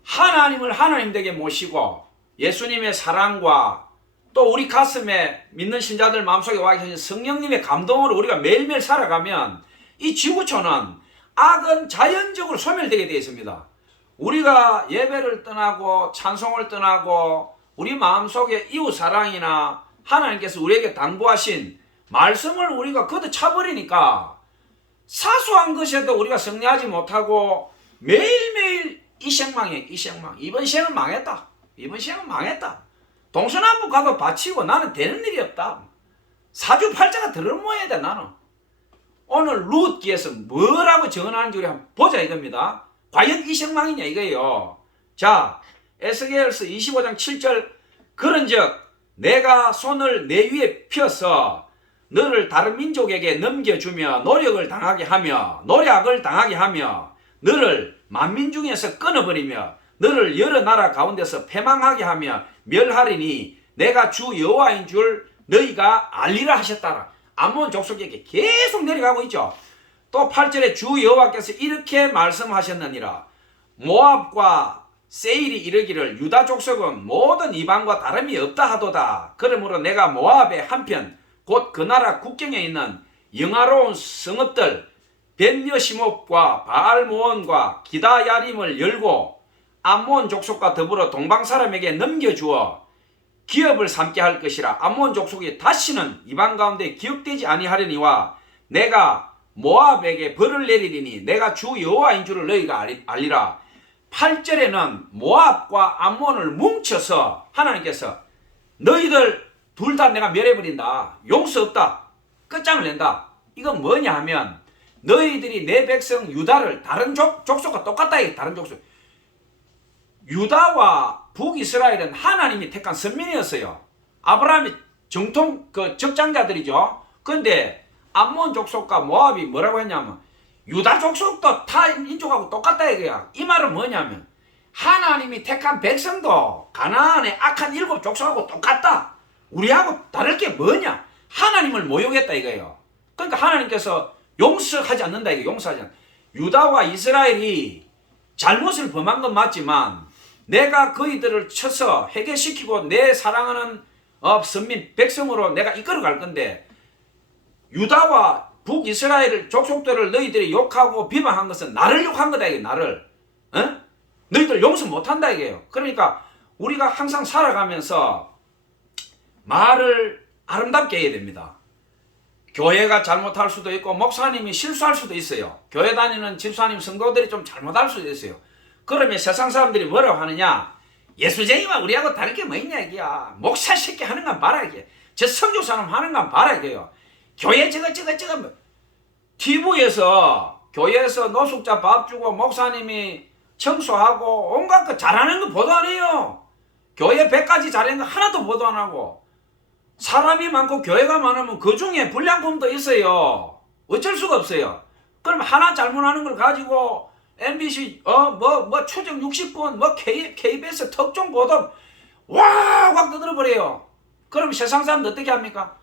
하나님을 하나님 되게 모시고 예수님의 사랑과 또 우리 가슴에 믿는 신자들 마음속에 와 계신 성령님의 감동으로 우리가 매일매일 살아가면 이 지구촌은 악은 자연적으로 소멸되게 되어 있습니다. 우리가 예배를 떠나고 찬송을 떠나고 우리 마음속에 이웃사랑이나 하나님께서 우리에게 당부하신 말씀을 우리가 걷어차버리니까 사소한 것에도 우리가 승리하지 못하고 매일매일 이 생망에 이 생망. 이번 생은 망했다. 이번 생은 망했다. 동서남북 가도 바치고 나는 되는 일이 없다. 사주팔자가 들어모여야 돼 나는. 오늘 룻기에서 뭐라고 전하는지 우리 한번 보자 이겁니다. 과연 이 생망이냐 이거예요. 자, 에스겔서 25장 7절 그런즉 내가 손을 내 위에 펴서 너를 다른 민족에게 넘겨주며 노력을 당하게 하며 노략을 당하게 하며 너를 만민 중에서 끊어버리며 너를 여러 나라 가운데서 패망하게 하며 멸하리니 내가 주 여호와인 줄 너희가 알리라 하셨다라. 암몬 족속에게 계속 내려가고 있죠. 또 8절에 주 여호와께서 이렇게 말씀하셨느니라. 모압과 세일이 이르기를 유다 족속은 모든 이방과 다름이 없다 하도다. 그러므로 내가 모압의 한편 곧 그 나라 국경에 있는 영화로운 성읍들 벳여시몹과 바알모온과 기다야림을 열고 암몬 족속과 더불어 동방 사람에게 넘겨주어 기업을 삼게 할 것이라. 암몬 족속이 다시는 이방 가운데 기억되지 아니하려니와 내가 모압에게 벌을 내리리니 내가 주 여호와인 줄을 너희가 알리라. 8절에는 모압과 암몬을 뭉쳐서 하나님께서 너희들 둘 다 내가 멸해버린다. 용서 없다. 끝장을 낸다. 이건 뭐냐 하면 너희들이 내 백성 유다를 다른 족속과 똑같다. 다른 족속. 유다와 북이스라엘은 하나님이 택한 선민이었어요. 아브라함이 정통 적장자들이죠. 그런데 암몬 족속과 모압이 뭐라고 했냐면 유다 족속도 타 민족하고 똑같다 이거야. 이 말은 뭐냐면 하나님이 택한 백성도 가나안의 악한 7 족속하고 똑같다. 우리하고 다를 게 뭐냐? 하나님을 모욕했다 이거예요. 그러니까 하나님께서 용서하지 않는다 이거. 용서하지 않는다. 유다와 이스라엘이 잘못을 범한 건 맞지만 내가 그이들을 쳐서 해결시키고 내 사랑하는 선민 백성으로 내가 이끌어 갈 건데 유다와 북이스라엘 족속들을 너희들이 욕하고 비방한 것은 나를 욕한 거다 이게. 나를 너희들 용서 못한다 이게요. 그러니까 우리가 항상 살아가면서 말을 아름답게 해야 됩니다. 교회가 잘못할 수도 있고 목사님이 실수할 수도 있어요. 교회 다니는 집사님 성도들이 좀 잘못할 수도 있어요. 그러면 세상 사람들이 뭐라고 하느냐? 예수쟁이와 우리하고 다를 게 뭐 있냐 이게야. 목사 새끼 하는 건 봐라 이게. 저 성교 사람 하는 건 봐라 이게요. 교회 저거 TV에서 교회에서 노숙자 밥 주고 목사님이 청소하고 온갖 거 잘하는 거 보도 안 해요. 교회 100가지 잘하는 거 하나도 보도 안 하고. 사람이 많고 교회가 많으면 그 중에 불량품도 있어요. 어쩔 수가 없어요. 그럼 하나 잘못하는 걸 가지고 MBC 추정 60분 KBS 특종 보도 확 떠들어버려요. 그럼 세상 사람들 어떻게 합니까?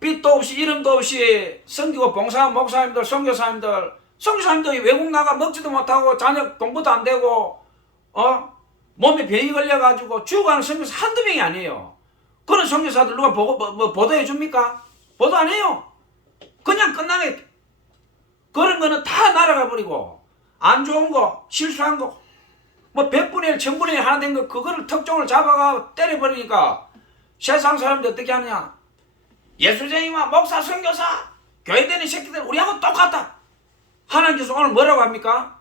빛도 없이 이름도 없이 섬기고 봉사한 목사님들 선교사님들이 외국 나가 먹지도 못하고 자녀 공부도 안 되고 몸에 병이 걸려가지고 죽어가는 선교사 한두 명이 아니에요. 그런 선교사들 누가 보도해 줍니까? 보도 안 해요. 그냥 끝나게 그런 거는 다 날아가 버리고 안 좋은 거 실수한 거 100분의 1 1000분의 1 하나 된 거 그거를 특종을 잡아가 때려버리니까 세상 사람들 어떻게 하느냐? 예수쟁이와 목사 선교사 교회 다니는 새끼들 우리하고 똑같다. 하나님께서 오늘 뭐라고 합니까?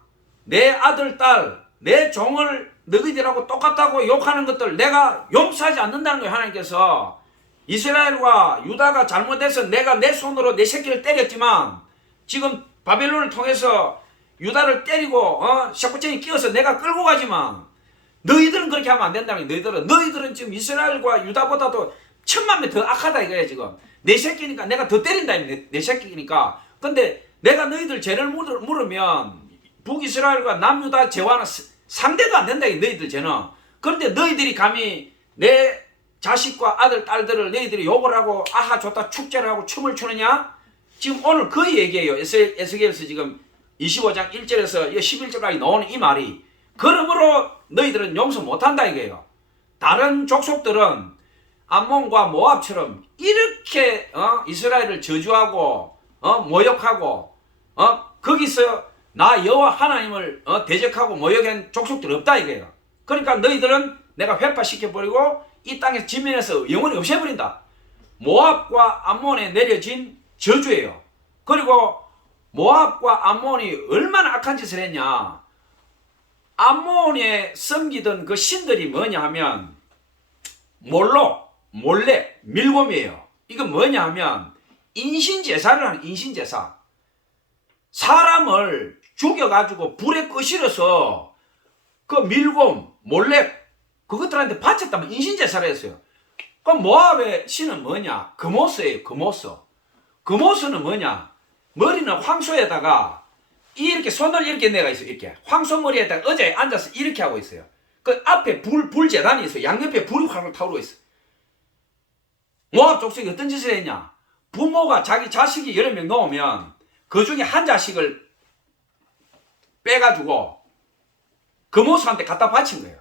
내 아들 딸 내 종을 너희들하고 똑같다고 욕하는 것들 내가 용서하지 않는다는 거예요. 하나님께서 이스라엘과 유다가 잘못해서 내가 내 손으로 내 새끼를 때렸지만 지금 바벨론을 통해서 유다를 때리고 샤꾸쟁이 끼워서 내가 끌고 가지만 너희들은 그렇게 하면 안 된다는 거예요. 너희들은 지금 이스라엘과 유다보다도 1000만 배 더 악하다 이거예요. 지금 내 새끼니까 내가 더 때린다. 내 새끼니까. 근데 내가 너희들 죄를 물으면 북이스라엘과 남유다 죄와는 상대도 안 된다. 너희들 죄는. 그런데 너희들이 감히 내 자식과 아들 딸들을 너희들이 욕을 하고 아하 좋다 축제를 하고 춤을 추느냐? 지금 오늘 그 얘기예요. 에스겔서 지금 25장 1절에서 11절까지 나오는 이 말이 그러므로 너희들은 용서 못한다 이거예요. 다른 족속들은 암몬과 모압처럼 이렇게 이스라엘을 저주하고 모욕하고 거기서 나 여호와 하나님을 대적하고 모욕한 족속들 없다 이거예요. 그러니까 너희들은 내가 회파시켜버리고 이 땅에서 지면에서 영원히 없애버린다. 모압과 암몬에 내려진 저주예요. 그리고 모압과 암몬이 얼마나 악한 짓을 했냐. 암몬에 섬기던 그 신들이 뭐냐 하면 몰록, 몰렉, 밀곰이에요. 이건 뭐냐 하면 인신제사를 하는 인신제사. 사람을 죽여가지고 불에 끄실어서 그 밀곰, 몰렉 그것들한테 바쳤다면 인신제사를 했어요. 그럼 모압의 신은 뭐냐? 금오스예요. 금오스. 금오스는 뭐냐? 머리는 황소에다가 이렇게 손을 이렇게 내가 있어요. 이렇게 황소 머리에다가 의자에 앉아서 이렇게 하고 있어요. 그 앞에 불 재단이 있어요. 양옆에 불이 활활 타오르고 있어요. 모압 족속이 어떤 짓을 했냐? 부모가 자기 자식이 여러 명 놓으면 그 중에 한 자식을 빼가지고 금오스한테 갖다 바친 거예요.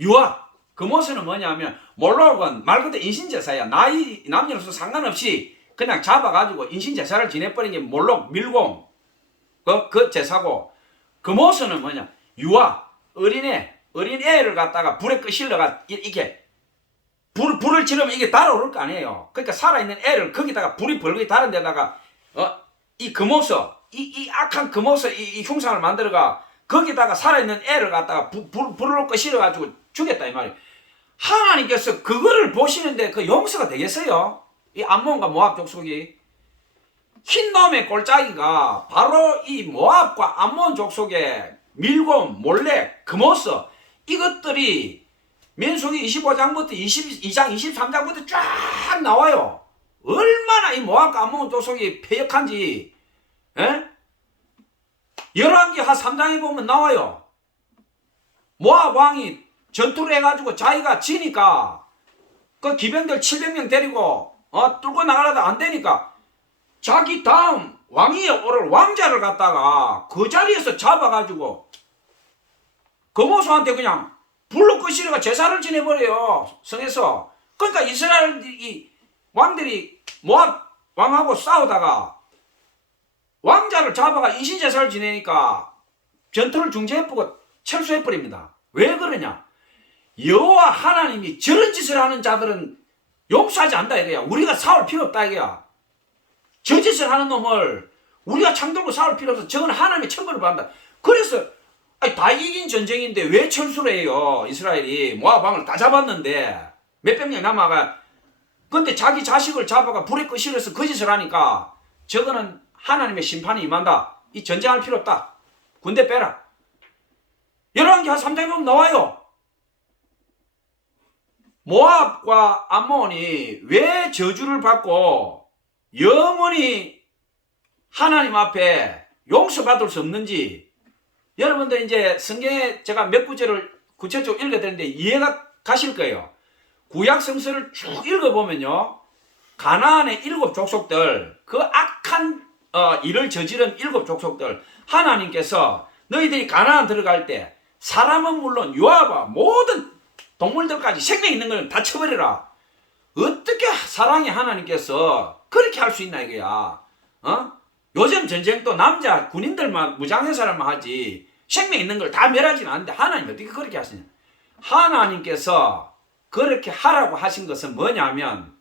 유아. 금오스는 뭐냐면 몰록은 말 그대로 인신제사야. 나이 남녀로서 상관없이 그냥 잡아가지고 인신제사를 지내버린 게 몰록 밀공 그 제사고, 금오스는 뭐냐? 유아. 어린애를 갖다가 불에 끄실러가 이렇게 불을 지르면 이게 달아오를 거 아니에요. 그러니까 살아있는 애를 거기다가 불이 벌거이 다른 데다가 이 금오스 이 악한 금오스 이 흉상을 만들어가 거기다가 살아있는 애를 갖다가 불을 끄실러가지고 죽였다 이 말이에요. 하나님께서 그거를 보시는데 그 용서가 되겠어요? 이 암몬과 모압 족속이 흰놈의 꼴짜기가 바로 이 모압과 암몬 족속의 밀곰, 몰렉, 금오스 이것들이 민수기 25장부터 22장, 23장부터 쫙 나와요. 얼마나 이 모압과 암몬 족속이 패역한지. 에? 열왕기 하 3장에 보면 나와요. 모압 왕이 전투를 해가지고 자기가 지니까 그 기병들 700명 데리고 뚫고 나가려다 안 되니까 자기 다음 왕위에 오를 왕자를 갖다가 그 자리에서 잡아가지고 금오수한테 그냥 불로 끄시려가 제사를 지내버려요. 성에서. 그러니까 이스라엘 이 왕들이 모압 왕하고 싸우다가 왕자를 잡아가 인신제사를 지내니까 전투를 중지해버리고 철수해버립니다. 왜 그러냐? 여호와 하나님이 저런 짓을 하는 자들은 용서하지 않는다 이거야. 우리가 싸울 필요 없다 이거야. 저 짓을 하는 놈을 우리가 창들고 싸울 필요 없어. 저건 하나님의 천벌을 받는다. 그래서 다 이긴 전쟁인데 왜 철수를 해요? 이스라엘이 모압 왕을 다 잡았는데 몇백 명 남아가. 근데 자기 자식을 잡아가 불에 끄실러서 그 짓을 하니까 저거는 하나님의 심판이 임한다. 이 전쟁할 필요 없다. 군대 빼라. 열왕기 한 3장에 보면 나와요. 모압과 암몬이 왜 저주를 받고 영원히 하나님 앞에 용서받을 수 없는지 여러분들 이제 성경에 제가 몇 구절을 구체적으로 읽어드렸는데 이해가 가실 거예요. 구약 성서를 쭉 읽어보면요. 가나안의 7 족속들, 그 악한 일을 저지른 7 족속들, 하나님께서 너희들이 가나안 들어갈 때 사람은 물론 유아와 모든 동물들까지 생명 있는 걸 다 쳐버려라. 어떻게 사랑의 하나님께서 그렇게 할 수 있나 이거야. 요즘 전쟁도 남자 군인들만 무장한 사람만 하지 생명 있는 걸 다 멸하지는 않는데 하나님 어떻게 그렇게 하시냐. 하나님께서 그렇게 하라고 하신 것은 뭐냐면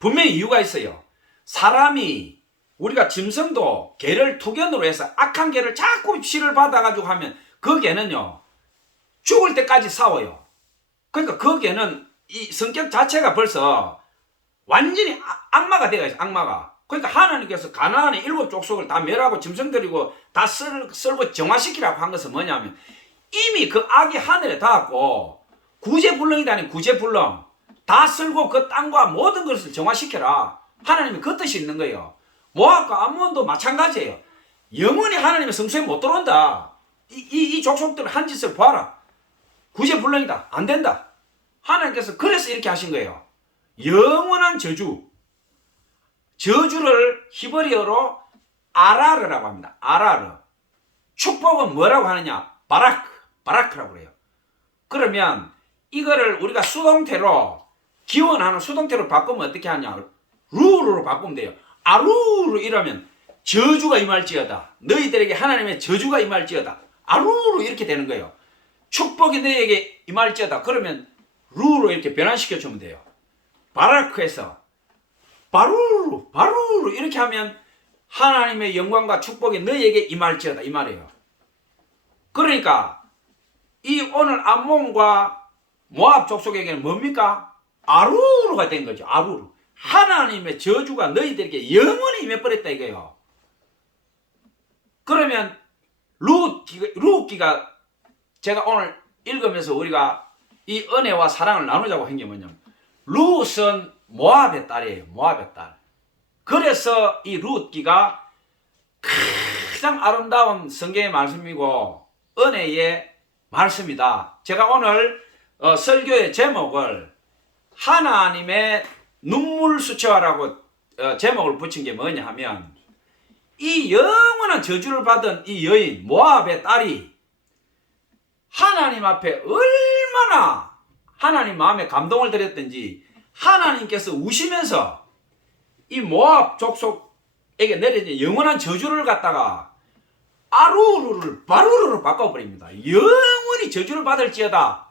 분명히 이유가 있어요. 사람이 우리가 짐승도 개를 투견으로 해서 악한 개를 자꾸 씨를 받아가지고 하면 그 개는요 죽을 때까지 싸워요. 그러니까 그 개는 이 성격 자체가 벌써 완전히 악마가 되어 있어요. 악마가. 그러니까 하나님께서 가나안의 7 족속을 다 멸하고 짐승들이고 다 썰고 정화시키라고 한 것은 뭐냐면 이미 그 악이 하늘에 닿았고 구제불능이다 아닌 구제불능 다 썰고 그 땅과 모든 것을 정화시켜라. 하나님이 그 뜻이 있는 거예요. 모압과 암몬도 마찬가지예요. 영원히 하나님의 성소에 못 들어온다. 이 족속들 한 짓을 봐라. 구제불능이다. 안 된다. 하나님께서 그래서 이렇게 하신 거예요. 영원한 저주를 히브리어로 아라르라고 합니다. 아라르. 축복은 뭐라고 하느냐? 바라크라고 그래요. 그러면 이거를 우리가 수동태로 기원하는 수동태로 바꾸면 어떻게 하냐? 루로 바꾸면 돼요. 아루로 이러면 저주가 임할지어다. 너희들에게 하나님의 저주가 임할지어다. 아루로 이렇게 되는 거예요. 축복이 너희에게 임할지어다. 그러면 루로 이렇게 변환시켜 주면 돼요. 바라크에서 바루로 이렇게 하면 하나님의 영광과 축복이 너희에게 임할지어다 이 말이에요. 그러니까 이 오늘 암몬과 모압 족속에게는 뭡니까? 아루루가 된 거죠. 아루루. 하나님의 저주가 너희들에게 영원히 임해버렸다 이거예요. 그러면 룻기가 제가 오늘 읽으면서 우리가 이 은혜와 사랑을 나누자고 한 게 뭐냐면 룻은 모압의 딸이에요. 모압의 딸. 그래서 이 룻기가 가장 아름다운 성경의 말씀이고 은혜의 말씀이다. 제가 오늘 설교의 제목을 하나님의 눈물 수채화라고 제목을 붙인 게 뭐냐 하면 이 영원한 저주를 받은 이 여인 모압의 딸이 하나님 앞에 얼마나 하나님 마음에 감동을 드렸던지 하나님께서 우시면서 이 모압 족속에게 내려진 영원한 저주를 갖다가 아루루를 바루루로 바꿔버립니다. 영원히 저주를 받을지어다.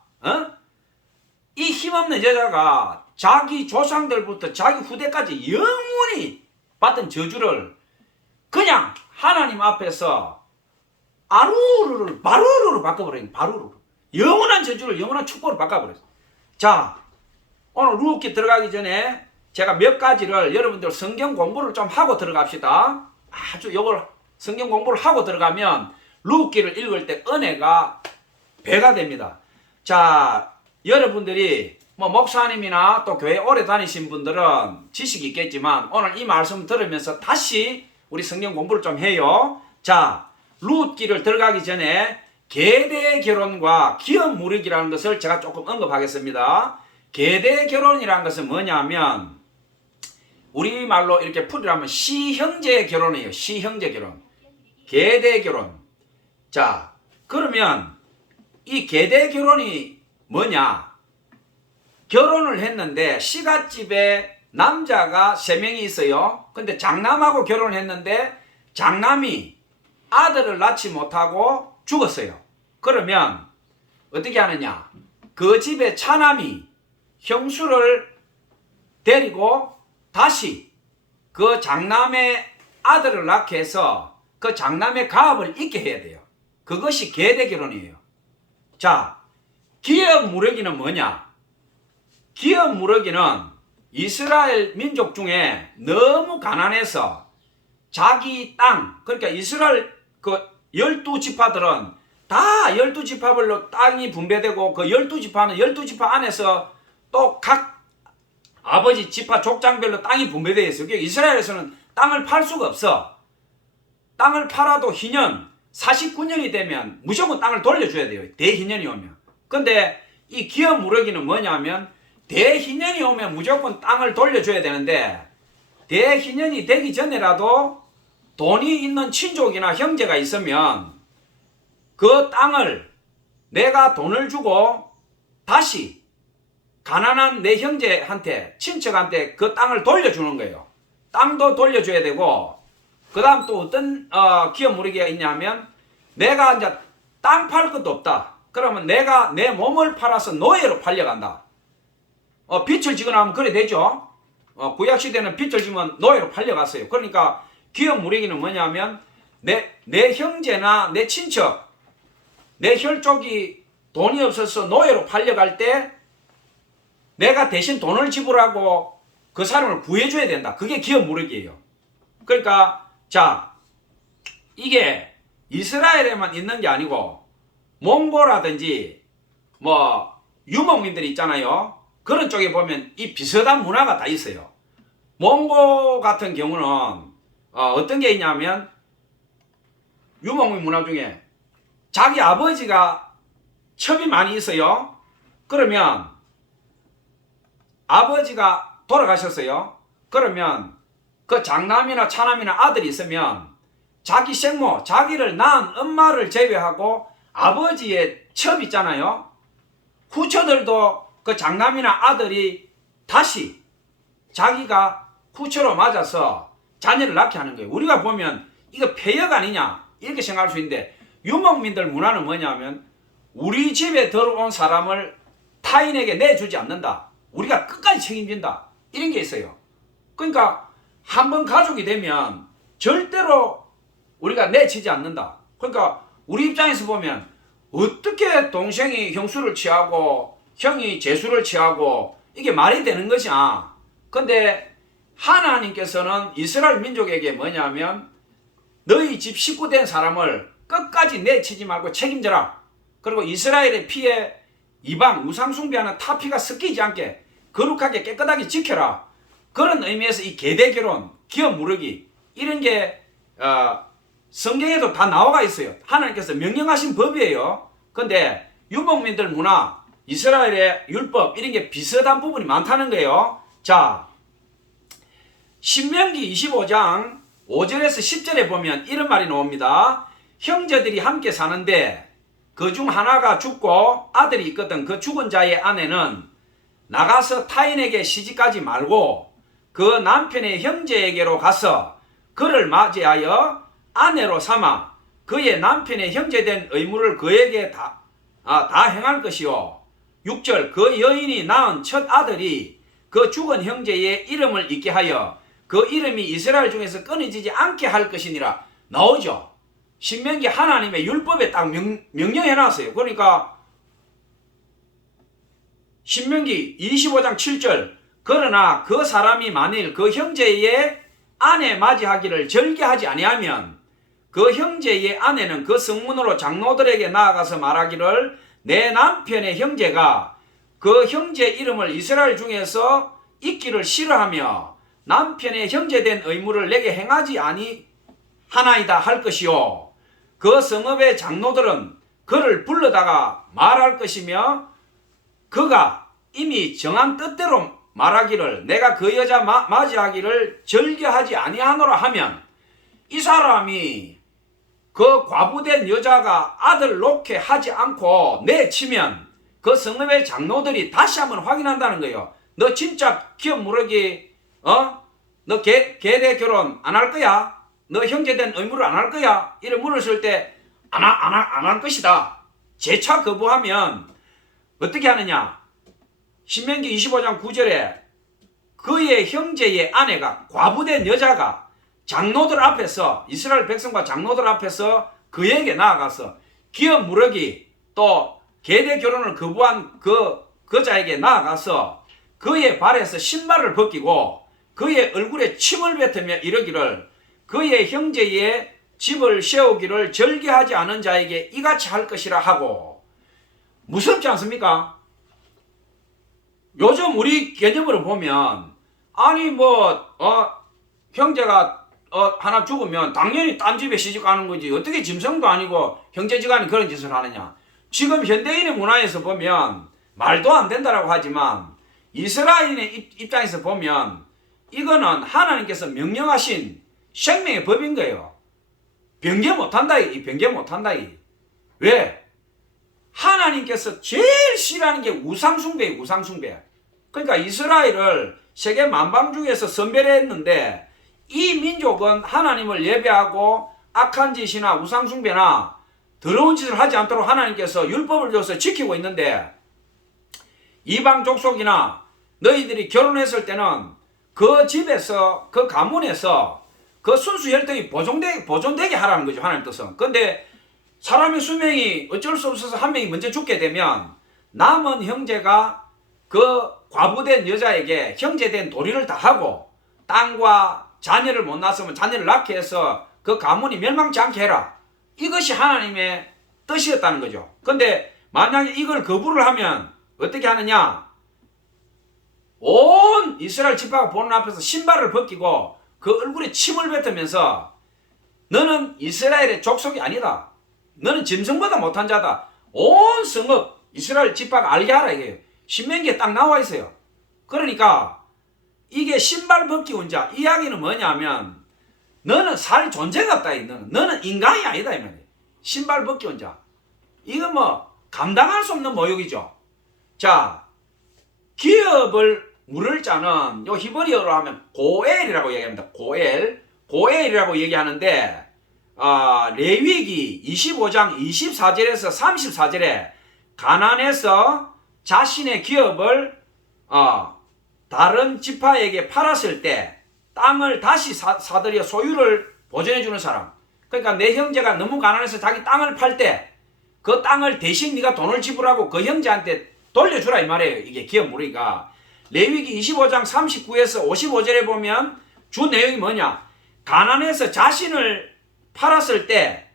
이 힘없는 여자가 자기 조상들부터 자기 후대까지 영원히 받은 저주를 그냥 하나님 앞에서 아루루를 바루루로 바꿔버린 바루루. 영원한 저주를 영원한 축복으로 바꿔버렸어요. 자, 오늘 룻기 들어가기 전에 제가 몇 가지를 여러분들 성경 공부를 좀 하고 들어갑시다. 아주 요걸 성경 공부를 하고 들어가면 룻기를 읽을 때 은혜가 배가 됩니다. 자, 여러분들이 뭐 목사님이나 또 교회 오래 다니신 분들은 지식이 있겠지만 오늘 이 말씀 들으면서 다시 우리 성경 공부를 좀 해요. 자, 룻기를 들어가기 전에 계대 결혼과 기업 무력이라는 것을 제가 조금 언급하겠습니다. 계대 결혼이라는 것은 뭐냐면 우리말로 이렇게 풀이하면 시형제 결혼이에요. 시형제 결혼. 계대 결혼. 자, 그러면 이 계대 결혼이 뭐냐? 결혼을 했는데 시갓집에 남자가 3명이 있어요. 근데 장남하고 결혼을 했는데 장남이 아들을 낳지 못하고 죽었어요. 그러면 어떻게 하느냐? 그 집의 차남이 형수를 데리고 다시 그 장남의 아들을 낳게 해서 그 장남의 가업을 잊게 해야 돼요. 그것이 계대 결혼이에요. 자, 기업 무력이는 뭐냐? 기업 무력이는 이스라엘 민족 중에 너무 가난해서 자기 땅, 그러니까 이스라엘 그 12지파들은 다 12지파별로 땅이 분배되고 그 12지파는 12지파 안에서 또 각 아버지 지파 족장별로 땅이 분배되어 있어요. 이스라엘에서는 땅을 팔 수가 없어. 땅을 팔아도 희년 49년이 되면 무조건 땅을 돌려줘야 돼요. 대희년이 오면. 근데 이 기업 무력이는 뭐냐면 대희년이 오면 무조건 땅을 돌려줘야 되는데 대희년이 되기 전에라도 돈이 있는 친족이나 형제가 있으면 그 땅을 내가 돈을 주고 다시 가난한 내 형제한테 친척한테 그 땅을 돌려주는 거예요. 땅도 돌려줘야 되고 그 다음 또 어떤 기업 무력이 있냐면 내가 이제 땅 팔 것도 없다. 그러면 내가 내 몸을 팔아서 노예로 팔려간다. 빚을 지거나 하면 그래 되죠. 구약시대는 빚을 지면 노예로 팔려갔어요. 그러니까 기업 무력이는 뭐냐면 내 형제나 내 친척 내 혈족이 돈이 없어서 노예로 팔려갈 때 내가 대신 돈을 지불하고 그 사람을 구해줘야 된다. 그게 기업 무력이에요. 그러니까 자, 이게 이스라엘에만 있는 게 아니고 몽고라든지 뭐 유목민들이 있잖아요. 그런 쪽에 보면 이 비슷한 문화가 다 있어요. 몽고 같은 경우는 어떤 게 있냐면 유목민 문화 중에 자기 아버지가 첩이 많이 있어요. 그러면 아버지가 돌아가셨어요. 그러면 그 장남이나 차남이나 아들이 있으면 자기 생모, 자기를 낳은 엄마를 제외하고 아버지의 첩 있잖아요. 후처들도 그 장남이나 아들이 다시 자기가 후처로 맞아서 자녀를 낳게 하는 거예요. 우리가 보면 이거 폐역 아니냐 이렇게 생각할 수 있는데, 유목민들 문화는 뭐냐면 우리 집에 들어온 사람을 타인에게 내주지 않는다. 우리가 끝까지 책임진다. 이런 게 있어요. 그러니까 한번 가족이 되면 절대로 우리가 내치지 않는다. 그러니까 우리 입장에서 보면 어떻게 동생이 형수를 취하고 형이 제수를 취하고 이게 말이 되는 것이야. 근데 하나님께서는 이스라엘 민족에게 뭐냐면 너희 집 식구 된 사람을 끝까지 내치지 말고 책임져라. 그리고 이스라엘의 피에 이방 우상숭배하는 타피가 섞이지 않게 거룩하게 깨끗하게 지켜라. 그런 의미에서 이 계대결혼, 기업 무르기 이런 게 성경에도 다 나와가 있어요. 하나님께서 명령하신 법이에요. 근데 유목민들 문화, 이스라엘의 율법 이런 게 비슷한 부분이 많다는 거예요. 자, 신명기 25장 5절에서 10절에 보면 이런 말이 나옵니다. 형제들이 함께 사는데 그 중 하나가 죽고 아들이 있거든. 그 죽은 자의 아내는 나가서 타인에게 시집가지 말고 그 남편의 형제에게로 가서 그를 맞이하여 아내로 삼아 그의 남편의 형제된 의무를 그에게 다 행할 것이요. 6절 그 여인이 낳은 첫 아들이 그 죽은 형제의 이름을 잊게 하여 그 이름이 이스라엘 중에서 끊어지지 않게 할 것이니라. 나오죠. 신명기 하나님의 율법에 딱 명령해 놨어요. 그러니까 신명기 25장 7절 그러나 그 사람이 만일 그 형제의 아내 맞이하기를 절개하지 아니하면 그 형제의 아내는 그 성문으로 장로들에게 나아가서 말하기를 내 남편의 형제가 그 형제 이름을 이스라엘 중에서 잊기를 싫어하며 남편의 형제된 의무를 내게 행하지 아니하나이다 할 것이요. 그 성읍의 장로들은 그를 불러다가 말할 것이며 그가 이미 정한 뜻대로 말하기를 내가 그 여자 맞이하기를 절개하지 아니하노라 하면 이 사람이 그 과부된 여자가 아들 놓게 하지 않고 내치면 그 성읍의 장로들이 다시 한번 확인한다는 거예요. 너 진짜 기업 무르기 너 계대 결혼 안 할 거야? 너 형제된 의무를 안 할 거야? 이래 물었을 때 안 할 것이다. 재차 거부하면 어떻게 하느냐? 신명기 25장 9절에 그의 형제의 아내가 과부된 여자가 장로들 앞에서 이스라엘 백성과 장로들 앞에서 그에게 나아가서 기업 무르기 또 계대 결혼을 거부한 그 자에게 나아가서 그의 발에서 신발을 벗기고 그의 얼굴에 침을 뱉으며 이르기를 그의 형제의 집을 세우기를 절개하지 않은 자에게 이같이 할 것이라 하고. 무섭지 않습니까? 요즘 우리 개념으로 보면 아니 형제가 하나 죽으면 당연히 딴 집에 시집 가는 거지 어떻게 짐승도 아니고 형제지간에 그런 짓을 하느냐. 지금 현대인의 문화에서 보면 말도 안 된다라고 하지만 이스라엘의 입장에서 보면 이거는 하나님께서 명령하신 생명의 법인 거예요. 변개 못한다. 변개 못한다. 왜? 하나님께서 제일 싫어하는 게 우상숭배예요. 우상숭배. 그러니까 이스라엘을 세계 만방중에서 선별했는데 이 민족은 하나님을 예배하고 악한 짓이나 우상숭배나 더러운 짓을 하지 않도록 하나님께서 율법을 줘서 지키고 있는데 이방 족속이나 너희들이 결혼했을 때는 그 집에서 그 가문에서 그 순수 혈통이 보존되게 하라는 거죠. 하나님 뜻은. 근데 사람의 수명이 어쩔 수 없어서 한 명이 먼저 죽게 되면 남은 형제가 그 과부된 여자에게 형제된 도리를 다 하고 땅과 자녀를 못 낳았으면 자녀를 낳게 해서 그 가문이 멸망치 않게 해라. 이것이 하나님의 뜻이었다는 거죠. 근데 만약에 이걸 거부를 하면 어떻게 하느냐? 온 이스라엘 지파가 보는 앞에서 신발을 벗기고 그 얼굴에 침을 뱉으면서 너는 이스라엘의 족속이 아니다. 너는 짐승보다 못한 자다. 온 성읍 이스라엘 지파가 알게 하라. 이게 신명기에 딱 나와 있어요. 그러니까 이게 신발 벗기운 자 이야기는 뭐냐면 너는 살 존재가 없다. 너는 인간이 아니다. 이 말이에요. 신발 벗기운 자. 이거 감당할 수 없는 모욕이죠. 자, 기업을 물을 자는 요 히브리어로 하면 고엘이라고 얘기합니다. 고엘이라고 얘기하는데 레위기 25장 24절에서 34절에 가나안에서 자신의 기업을 다른 지파에게 팔았을 때 땅을 다시 사들여 소유를 보존해 주는 사람. 그러니까 내 형제가 너무 가난해서 자기 땅을 팔 때 그 땅을 대신 네가 돈을 지불하고 그 형제한테 돌려주라 이 말이에요. 이게 기업 물으니까. 레위기 25장 39에서 55절에 보면 주 내용이 뭐냐? 가난해서 자신을 팔았을 때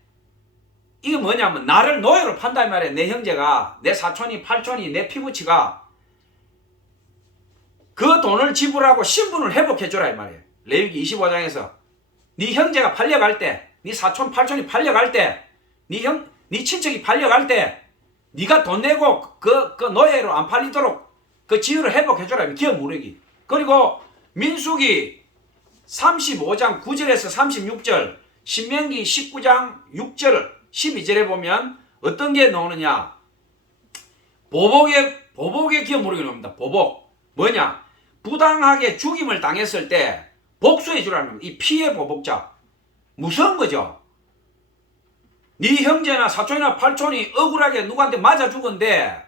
이게 뭐냐면 나를 노예로 판다 이 말이에요. 내 형제가, 내 사촌이, 팔촌이, 내 피부치가 그 돈을 지불하고 신분을 회복해주라 이 말이에요. 레위기 25장에서 네 형제가 팔려갈 때, 네 사촌, 팔촌이 팔려갈 때, 네 친척이 팔려갈 때 네가 돈 내고 그 노예로 안 팔리도록 그 지위를 회복해주라. 기업 무르기. 그리고 민수기 35장 9절에서 36절, 신명기 19장 6절 12절에 보면 어떤 게 나오느냐? 보복의 기업 무르기 나옵니다. 보복. 뭐냐? 부당하게 죽임을 당했을 때 복수해 주라는 이 피해 보복자. 무서운 거죠. 네 형제나 사촌이나 팔촌이 억울하게 누구한테 맞아 죽은데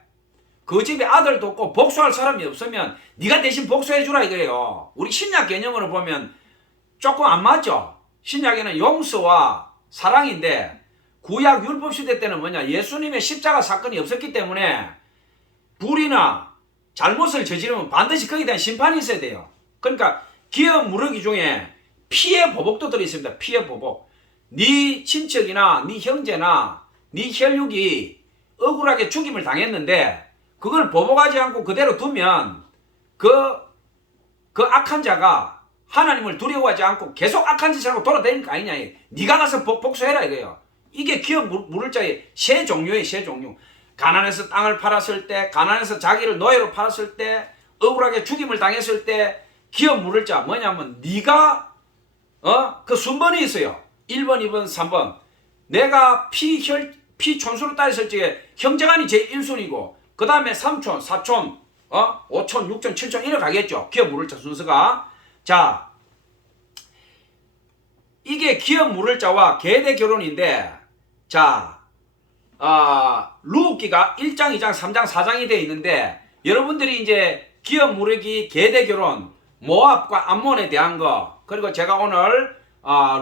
그 집에 아들도 없고 복수할 사람이 없으면 네가 대신 복수해 주라 이거예요. 우리 신약 개념으로 보면 조금 안 맞죠. 신약에는 용서와 사랑인데 구약 율법 시대 때는 뭐냐? 예수님의 십자가 사건이 없었기 때문에 불의나 잘못을 저지르면 반드시 거기에 대한 심판이 있어야 돼요. 그러니까 기업 무르기 중에 피해 보복도 들어있습니다. 피해 보복. 네 친척이나 네 형제나 네 혈육이 억울하게 죽임을 당했는데 그걸 보복하지 않고 그대로 두면 그 악한 자가 하나님을 두려워하지 않고 계속 악한 짓을 하고 돌아다니는 거 아니냐. 네가 가서 복수해라 이거예요. 이게 기업 물을 자의 세 종류예요. 세 종류. 가난해서 땅을 팔았을 때, 가난해서 자기를 노예로 팔았을 때, 억울하게 죽임을 당했을 때 기업 물을 자 뭐냐면 네가 그 순번이 있어요. 1번, 2번, 3번. 내가 피촌수로 따졌을 적에 형제간이 제 1순위고 그 다음에 삼촌, 사촌, 5촌, 6촌, 7촌 이렇게 가겠죠. 기업 물을 자 순서가. 자, 이게 기업 물을 자와 계대 결혼인데 자, 루기가 1장, 2장, 3장, 4장이 되어 있는데 여러분들이 이제 기업 무르기, 계대 결혼, 모압과 암몬에 대한 거 그리고 제가 오늘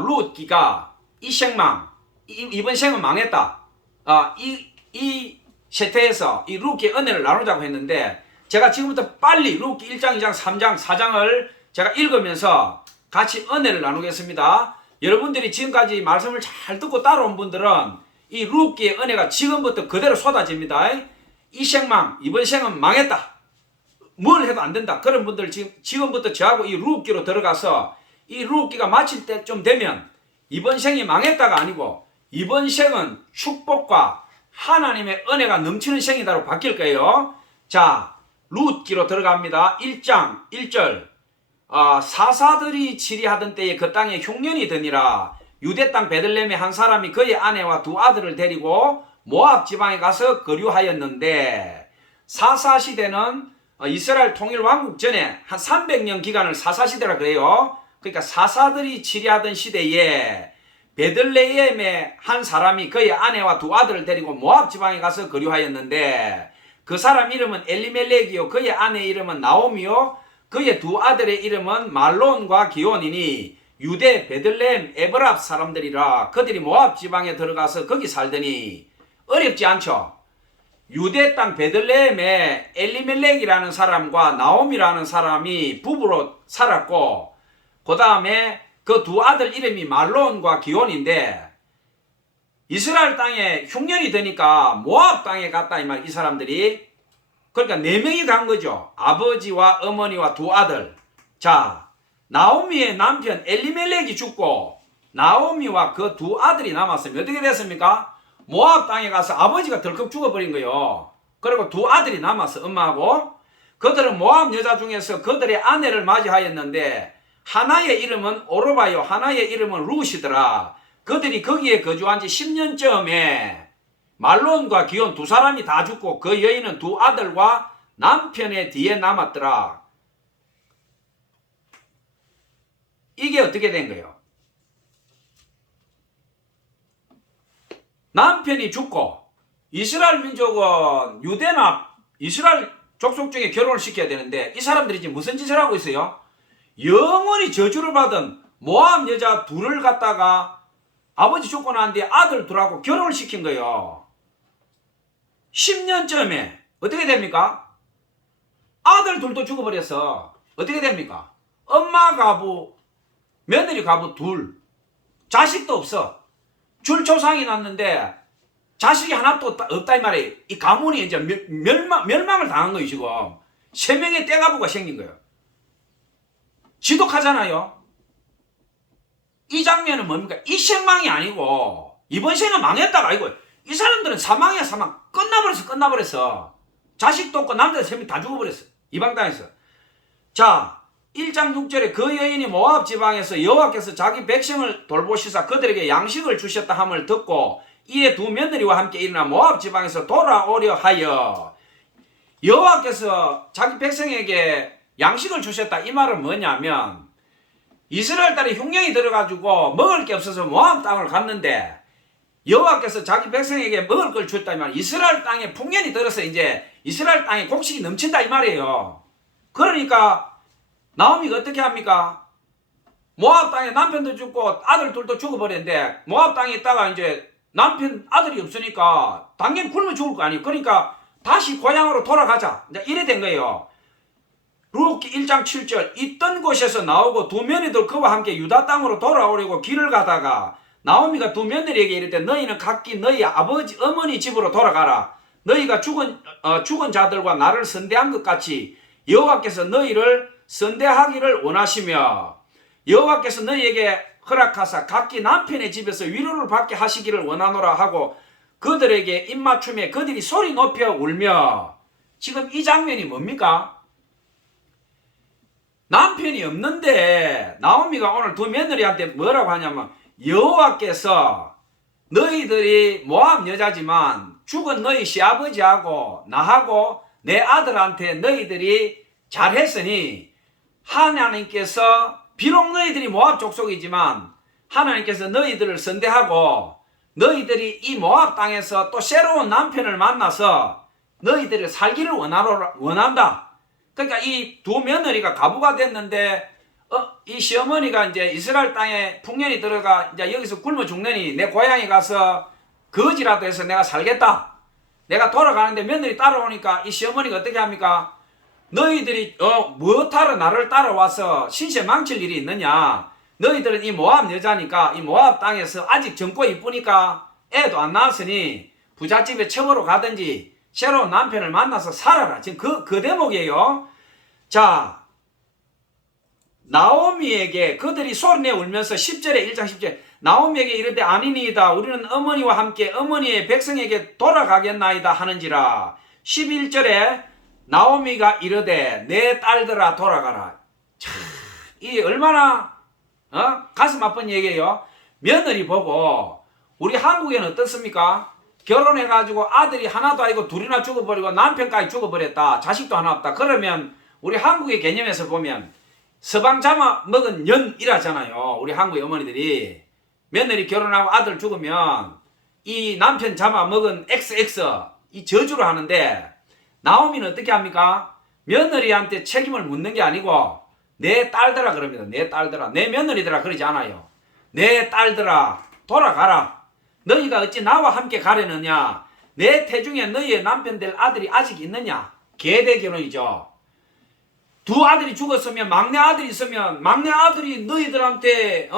룻기가 이 생망, 이번 생은 망했다. 이 세태에서 이 룻기의 은혜를 나누자고 했는데 제가 지금부터 빨리 룻기 1장, 2장, 3장, 4장을 제가 읽으면서 같이 은혜를 나누겠습니다. 여러분들이 지금까지 말씀을 잘 듣고 따라온 분들은 이 룻기의 은혜가 지금부터 그대로 쏟아집니다. 이 생망, 이번 생은 망했다. 뭘 해도 안 된다. 그런 분들 지금부터 저하고 이 룻기로 들어가서 이 룻기가 마칠 때쯤 되면 이번 생이 망했다가 아니고 이번 생은 축복과 하나님의 은혜가 넘치는 생이다로 바뀔 거예요. 자, 룻기로 들어갑니다. 1장 1절. 사사들이 치리하던 때에 그 땅에 흉년이 드니라. 유대 땅 베들레헴의 한 사람이 그의 아내와 두 아들을 데리고 모압 지방에 가서 거류하였는데 사사 시대는 이스라엘 통일 왕국 전에 한 300년 기간을 사사 시대라 그래요. 그러니까 사사들이 치리하던 시대에 베들레헴의 한 사람이 그의 아내와 두 아들을 데리고 모압 지방에 가서 거류하였는데 그 사람 이름은 엘리멜렉이요 그의 아내 이름은 나오미요 그의 두 아들의 이름은 말론과 기온이니 유대 베들레헴 에브랍 사람들이라. 그들이 모압 지방에 들어가서 거기 살더니 어렵지 않죠. 유대 땅 베들레헴에 엘리멜렉이라는 사람과 나오미라는 사람이 부부로 살았고 그 다음에 그 두 아들 이름이 말론과 기온인데 이스라엘 땅에 흉년이 되니까 모압 땅에 갔다 이 말. 이 사람들이 그러니까 4명이 간 거죠. 아버지와 어머니와 두 아들. 자, 나오미의 남편 엘리멜렉이 죽고 나오미와 그 두 아들이 남았으면 어떻게 됐습니까? 모압 땅에 가서 아버지가 덜컥 죽어버린 거예요. 그리고 두 아들이 남았어. 엄마하고. 그들은 모압 여자 중에서 그들의 아내를 맞이하였는데 하나의 이름은 오르바요 하나의 이름은 룻이더라. 그들이 거기에 거주한 지 10년쯤에 말론과 기온 두 사람이 다 죽고 그 여인은 두 아들과 남편의 뒤에 남았더라. 이게 어떻게 된 거예요? 남편이 죽고 이스라엘 민족은 유대나 이스라엘 족속 중에 결혼을 시켜야 되는데 이 사람들이 지금 무슨 짓을 하고 있어요? 영원히 저주를 받은 모압 여자 둘을 갖다가 아버지 죽고 난 뒤에 아들 둘하고 결혼을 시킨 거예요. 10년쯤에 어떻게 됩니까? 아들 둘도 죽어버려서 어떻게 됩니까? 엄마 가부, 며느리 가부 둘, 자식도 없어. 줄초상이 났는데 자식이 하나도 없다 이 말이에요. 이 가문이 이제 멸망을 당한 거예요. 지금 3명의 떼가부가 생긴 거예요. 지독하잖아요. 이 장면은 뭡니까? 이 생망이 아니고 이번 생은 망했다가 아니고 이 사람들은 사망이야 사망. 끝나버렸어. 자식도 없고 남자들 3명 다 죽어버렸어. 이방 땅에서. 자 1장 6절에 그 여인이 모압 지방에서 여호와께서 자기 백성을 돌보시사 그들에게 양식을 주셨다 함을 듣고 이에 두 며느리와 함께 일어나 모압 지방에서 돌아오려 하여. 여호와께서 자기 백성에게 양식을 주셨다 이 말은 뭐냐면 이스라엘 딸이 흉년이 들어가지고 먹을 게 없어서 모압 땅을 갔는데 여호와께서 자기 백성에게 먹을 걸 줬다 이 말. 이스라엘 땅에 풍년이 들어서 이제 이스라엘 땅에 곡식이 넘친다 이 말이에요. 그러니까 나오미가 어떻게 합니까? 모압 땅에 남편도 죽고 아들 둘도 죽어버렸는데 모압 땅에 있다가 이제 남편 아들이 없으니까 당연히 굶어 죽을 거 아니에요. 그러니까 다시 고향으로 돌아가자. 이제 이래 된 거예요. 룻기 1장 7절 있던 곳에서 나오고 두 며느리들 그와 함께 유다 땅으로 돌아오려고 길을 가다가 나오미가 두 며느리에게 이르되 너희는 각기 너희 아버지 어머니 집으로 돌아가라. 너희가 죽은 자들과 나를 선대한 것 같이 여호와께서 너희를 선대하기를 원하시며 여호와께서 너희에게 허락하사 각기 남편의 집에서 위로를 받게 하시기를 원하노라 하고 그들에게 입맞춤에 그들이 소리 높여 울며. 지금 이 장면이 뭡니까? 남편이 없는데 나오미가 오늘 두 며느리한테 뭐라고 하냐면 여호와께서 너희들이 모압 여자지만 죽은 너희 시아버지하고 나하고 내 아들한테 너희들이 잘했으니 하나님께서 비록 너희들이 모압 족속이지만 하나님께서 너희들을 선대하고 너희들이 이 모압 땅에서 또 새로운 남편을 만나서 너희들을 살기를 원한다. 그러니까 이 두 며느리가 가부가 됐는데 이 시어머니가 이제 이스라엘 땅에 풍년이 들어가 이제 여기서 굶어 죽느니 내 고향에 가서 거지라도 해서 내가 살겠다. 내가 돌아가는데 며느리 따라오니까 이 시어머니가 어떻게 합니까? 너희들이 무엇하러 나를 따라와서 신세 망칠 일이 있느냐? 너희들은 이 모압 여자니까 이 모압 땅에서 아직 젊고 이쁘니까 애도 안 낳았으니 부잣집에 처으로 가든지 새로운 남편을 만나서 살아라. 지금 그 대목이에요. 자, 나오미에게 그들이 소리내 울면서 10절에 1장 10절에 나오미에게 이르되 아니니이다. 우리는 어머니와 함께 어머니의 백성에게 돌아가겠나이다 하는지라. 11절에 나오미가 이르되 내 딸들아 돌아가라. 참, 이 얼마나 가슴 아픈 얘기예요. 며느리 보고 우리 한국에는 어떻습니까? 결혼해가지고 아들이 하나도 아니고 둘이나 죽어버리고 남편까지 죽어버렸다. 자식도 하나 없다. 그러면 우리 한국의 개념에서 보면 서방 잡아 먹은 년이라잖아요. 우리 한국의 어머니들이 며느리 결혼하고 아들 죽으면 이 남편 잡아 먹은 XX 이 저주를 하는데 나오미는 어떻게 합니까? 며느리한테 책임을 묻는 게 아니고 내 딸들아 그럽니다. 내 딸들아. 내 며느리들아 그러지 않아요. 내 딸들아 돌아가라. 너희가 어찌 나와 함께 가려느냐? 내 태중에 너희의 남편 될 아들이 아직 있느냐? 계대 결혼이죠. 두 아들이 죽었으면 막내 아들이 있으면 막내 아들이 너희들한테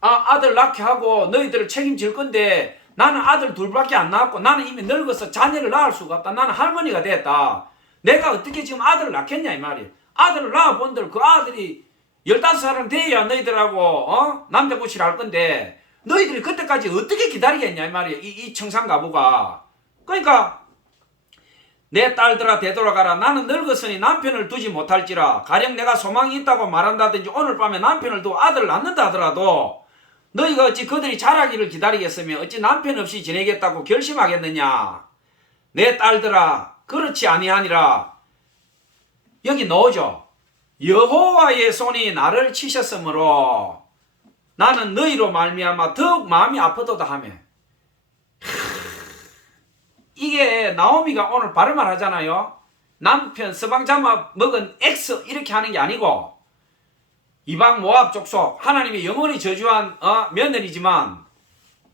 아들 낳게 하고 너희들을 책임질 건데 나는 아들 둘밖에 안 낳았고 나는 이미 늙어서 자녀를 낳을 수가 없다. 나는 할머니가 됐다. 내가 어떻게 지금 아들을 낳겠냐 이 말이에요. 아들을 낳아본들 그 아들이 15살은 돼야 너희들하고 남자고시를 할 건데 너희들이 그때까지 어떻게 기다리겠냐 이 말이에요. 이 청산가부가. 그러니까 내 딸들아 되돌아가라. 나는 늙었으니 남편을 두지 못할지라. 가령 내가 소망이 있다고 말한다든지 오늘 밤에 남편을 두고 아들을 낳는다 하더라도 너희가 어찌 그들이 자라기를 기다리겠으며 어찌 남편 없이 지내겠다고 결심하겠느냐. 내 딸들아 그렇지 아니하니라. 여기 나오죠. 여호와의 손이 나를 치셨으므로 나는 너희로 말미암아 더욱 마음이 아프도다 하며. 이게 나오미가 오늘 발음을 하잖아요. 남편 서방 잡아 먹은 X 이렇게 하는 게 아니고 이방 모압 족속 하나님이 영원히 저주한 며느리지만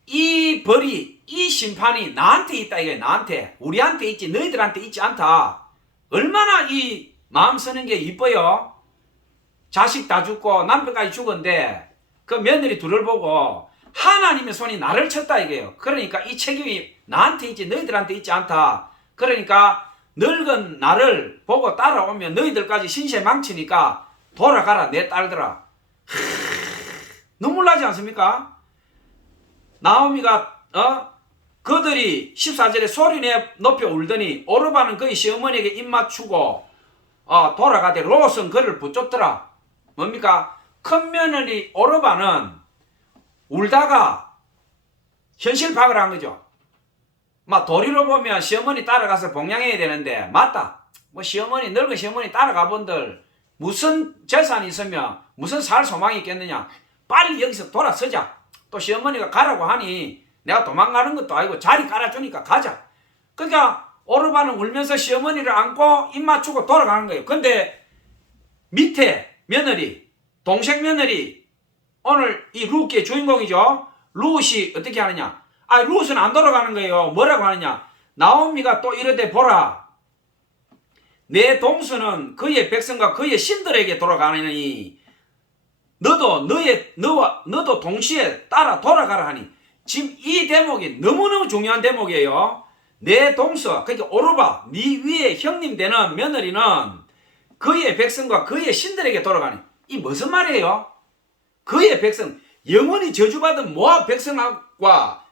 이 벌이 이 심판이 나한테 있다 이거예요. 나한테 우리한테 있지 너희들한테 있지 않다. 얼마나 이 마음 쓰는 게 이뻐요. 자식 다 죽고 남편까지 죽었는데 그 며느리 둘을 보고 하나님의 손이 나를 쳤다 이거예요. 그러니까 이 책임이 나한테 있지 너희들한테 있지 않다. 그러니까 늙은 나를 보고 따라오면 너희들까지 신세 망치니까 돌아가라 내 딸들아. 눈물 나지 않습니까? 나오미가 그들이 14절에 소리내 높여 울더니 오르바는 그의 시어머니에게 입 맞추고 돌아가되 롯은 그를 붙잡더라. 뭡니까? 큰 며느리 오르바는 울다가 현실 파악을 한 거죠. 막 도리로 보면 시어머니 따라가서 봉양해야 되는데 맞다. 뭐 시어머니 늙은 시어머니 따라가 본들 무슨 재산이 있으면 무슨 살 소망이 있겠느냐. 빨리 여기서 돌아서자. 또 시어머니가 가라고 하니 내가 도망가는 것도 아니고 자리 깔아주니까 가자. 그러니까 오르바는 울면서 시어머니를 안고 입 맞추고 돌아가는 거예요. 근데 밑에 며느리 동생 며느리 오늘 이 룻기의 주인공이죠. 룻이 어떻게 하느냐. 룻은 안 돌아가는 거예요. 뭐라고 하느냐. 나오미가 또 이르되 보라 내 동서는 그의 백성과 그의 신들에게 돌아가느니 너도 동시에 따라 돌아가라 하니. 지금 이 대목이 너무너무 중요한 대목이에요. 내 동서 그러니까 오르바 네 위에 형님 되는 며느리는 그의 백성과 그의 신들에게 돌아가니. 이 무슨 말이에요? 그의 백성 영원히 저주받은 모압 백성과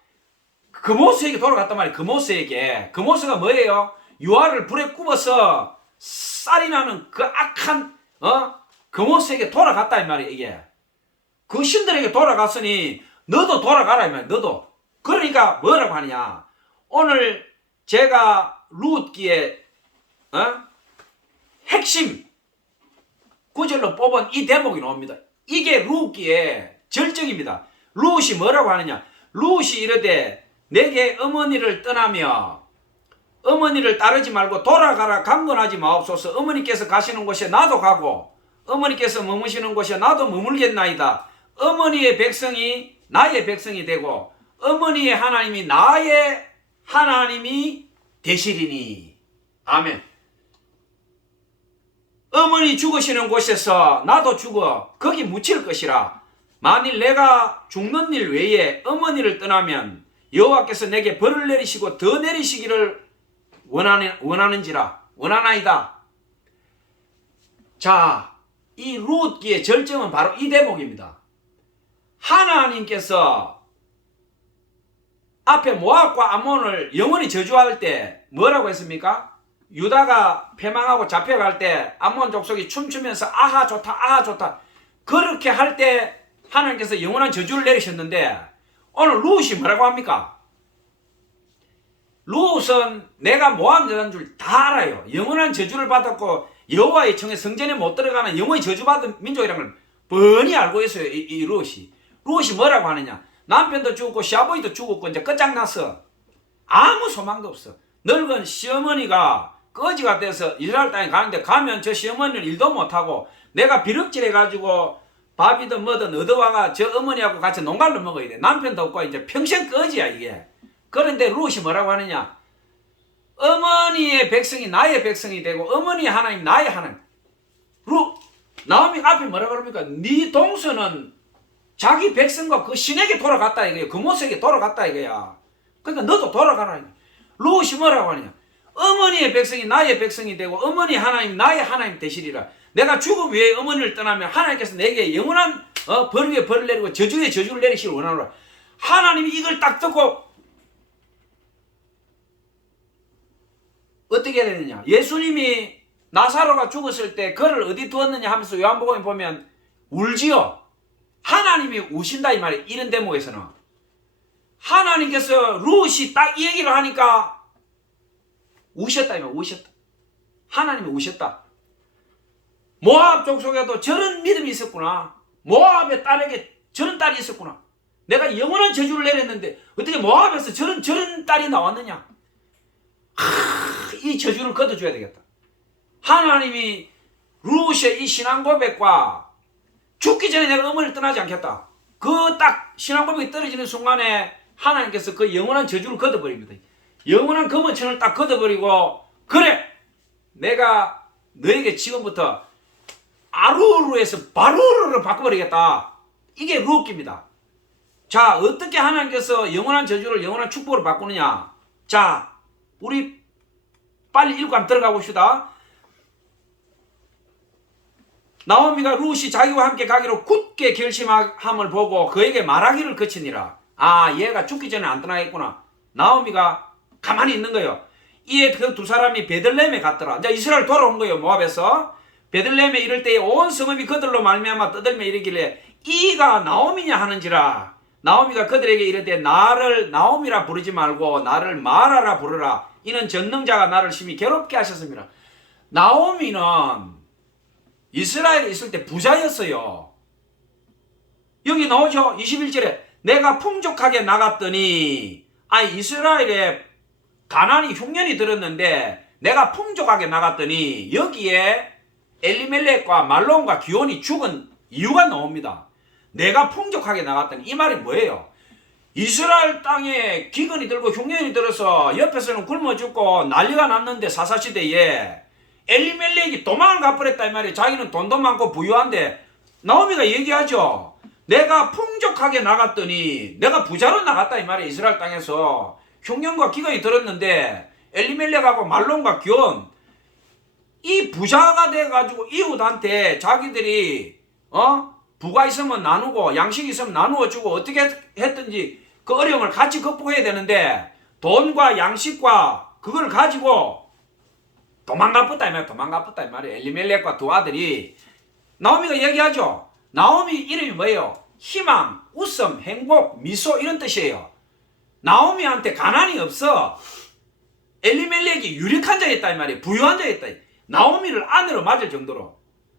그모스에게 돌아갔단 말이에요. 그모스에게. 그모스가 뭐예요? 유아를 불에 굽어서 쌀이 나는 그 악한 그모스에게 돌아갔다 이 말이에요. 이게 그 신들에게 돌아갔으니 너도 돌아가라 이 말이에요. 너도. 그러니까 뭐라고 하느냐. 오늘 제가 룻기의 핵심 구절로 뽑은 이 대목이 나옵니다. 이게 룻기의 절정입니다. 룻이 뭐라고 하느냐. 룻이 이르되 내게 어머니를 떠나며 어머니를 따르지 말고 돌아가라 강건하지 마옵소서. 어머니께서 가시는 곳에 나도 가고 어머니께서 머무시는 곳에 나도 머물겠나이다. 어머니의 백성이 나의 백성이 되고 어머니의 하나님이 나의 하나님이 되시리니. 아멘. 어머니 죽으시는 곳에서 나도 죽어 거기 묻힐 것이라. 만일 내가 죽는 일 외에 어머니를 떠나면 여호와께서 내게 벌을 내리시고 더 내리시기를 원하나이다. 자, 이 룻기의 절정은 바로 이 대목입니다. 하나님께서 앞에 모압과 암몬을 영원히 저주할 때 뭐라고 했습니까? 유다가 패망하고 잡혀갈 때 암몬 족속이 춤추면서 아하 좋다 아하 좋다 그렇게 할 때 하나님께서 영원한 저주를 내리셨는데 오늘 룻이 뭐라고 합니까? 룻은 내가 모압 여자인 줄 다 알아요. 영원한 저주를 받았고 여호와의 청에 성전에 못 들어가는 영원히 저주받은 민족이라는 걸 뻔히 알고 있어요. 이 룻이. 룻이 뭐라고 하느냐. 남편도 죽었고 시아버지도 죽었고 이제 끝장났어. 아무 소망도 없어. 늙은 시어머니가 거지가 돼서 이스라엘 땅에 가는데 가면 저 시어머니는 일도 못하고 내가 비럭질 해가지고 밥이든 뭐든 얻어와가 저 어머니하고 같이 농갈로 먹어야 돼. 남편도 없고 이제 평생 거지야 이게. 그런데 룻이 뭐라고 하느냐. 어머니의 백성이 나의 백성이 되고 어머니의 하나님 나의 하나님. 룻 나오미 앞에 뭐라고 그럽니까? 네 동서는 자기 백성과 그 신에게 돌아갔다 이거야. 그 모습에게 돌아갔다 이거야. 그러니까 너도 돌아가라. 룻이 뭐라고 하느냐. 어머니의 백성이 나의 백성이 되고 어머니 하나님 나의 하나님 되시리라. 내가 죽음 외에 어머니를 떠나면 하나님께서 내게 영원한 벌 위에 벌을 내리고 저주 위에 저주를 내리시길 원하노라. 하나님이 이걸 딱 듣고 어떻게 해야 되느냐. 예수님이 나사로가 죽었을 때 그를 어디 두었느냐 하면서 요한복음에 보면 울지요. 하나님이 우신다 이 말이에요. 이런 대목에서는 하나님께서 룻이 딱 이 얘기를 하니까 우셨다 이 말. 우셨다. 하나님이 우셨다. 모압 족속에도 저런 믿음이 있었구나. 모압의 딸에게 저런 딸이 있었구나. 내가 영원한 저주를 내렸는데 어떻게 모압에서 저런 딸이 나왔느냐. 이 저주를 걷어줘야 되겠다. 하나님이 루시의 이 신앙 고백과 죽기 전에 내가 어머니를 떠나지 않겠다. 그 딱 신앙 고백이 떨어지는 순간에 하나님께서 그 영원한 저주를 걷어버립니다. 영원한 검은천을 딱 걷어버리고, 그래, 내가 너에게 지금부터 아루루에서 바루루로 바꿔버리겠다. 이게 루옥기입니다. 자, 어떻게 하나님께서 영원한 저주를 영원한 축복으로 바꾸느냐. 자, 우리 빨리 읽고 한번 들어가 봅시다. 나오미가 룻이 자기와 함께 가기로 굳게 결심함을 보고 그에게 말하기를 그치니라. 아, 얘가 죽기 전에 안 떠나겠구나. 나오미가 가만히 있는 거예요. 이에 그 두 사람이 베들레헴에 갔더라. 이제 이스라엘 돌아온 거예요. 모압에서. 베들레헴에 이를 때에 온 성읍이 그들로 말미암아 떠들며 이르길래 이가 나오미냐 하는지라. 나오미가 그들에게 이르되 나를 나오미라 부르지 말고 나를 마라라 부르라. 이는 전능자가 나를 심히 괴롭게 하셨습니다. 나오미는 이스라엘에 있을 때 부자였어요. 여기 나오죠. 21절에 내가 풍족하게 나갔더니, 아니 이스라엘에 가난이 흉년이 들었는데 내가 풍족하게 나갔더니 여기에 엘리멜렉과 말론과 기온이 죽은 이유가 나옵니다. 내가 풍족하게 나갔더니, 이 말이 뭐예요? 이스라엘 땅에 기근이 들고 흉년이 들어서 옆에서는 굶어 죽고 난리가 났는데 사사시대에 엘리멜렉이 도망을 가버렸다 이 말이에요. 자기는 돈도 많고 부유한데. 나오미가 얘기하죠. 내가 풍족하게 나갔더니 내가 부자로 나갔다 이 말이에요. 이스라엘 땅에서 흉년과 기근이 들었는데 엘리멜렉하고 말론과 기온, 이 부자가 돼가지고 이웃한테 자기들이 부가 있으면 나누고 양식이 있으면 나누어 주고 어떻게 했든지 그 어려움을 같이 극복해야 되는데 돈과 양식과 그걸 가지고 도망가봤다 이 말이에요. 도망가봤다 이 말이에요. 엘리멜렉과 두 아들이. 나오미가 얘기하죠. 나오미 이름이 뭐예요? 희망, 웃음, 행복, 미소 이런 뜻이에요. 나오미한테 가난이 없어. 엘리멜렉이 유력한 자였다 이 말이에요. 부유한 자였다. 나오미를 아내로 맞을 정도로.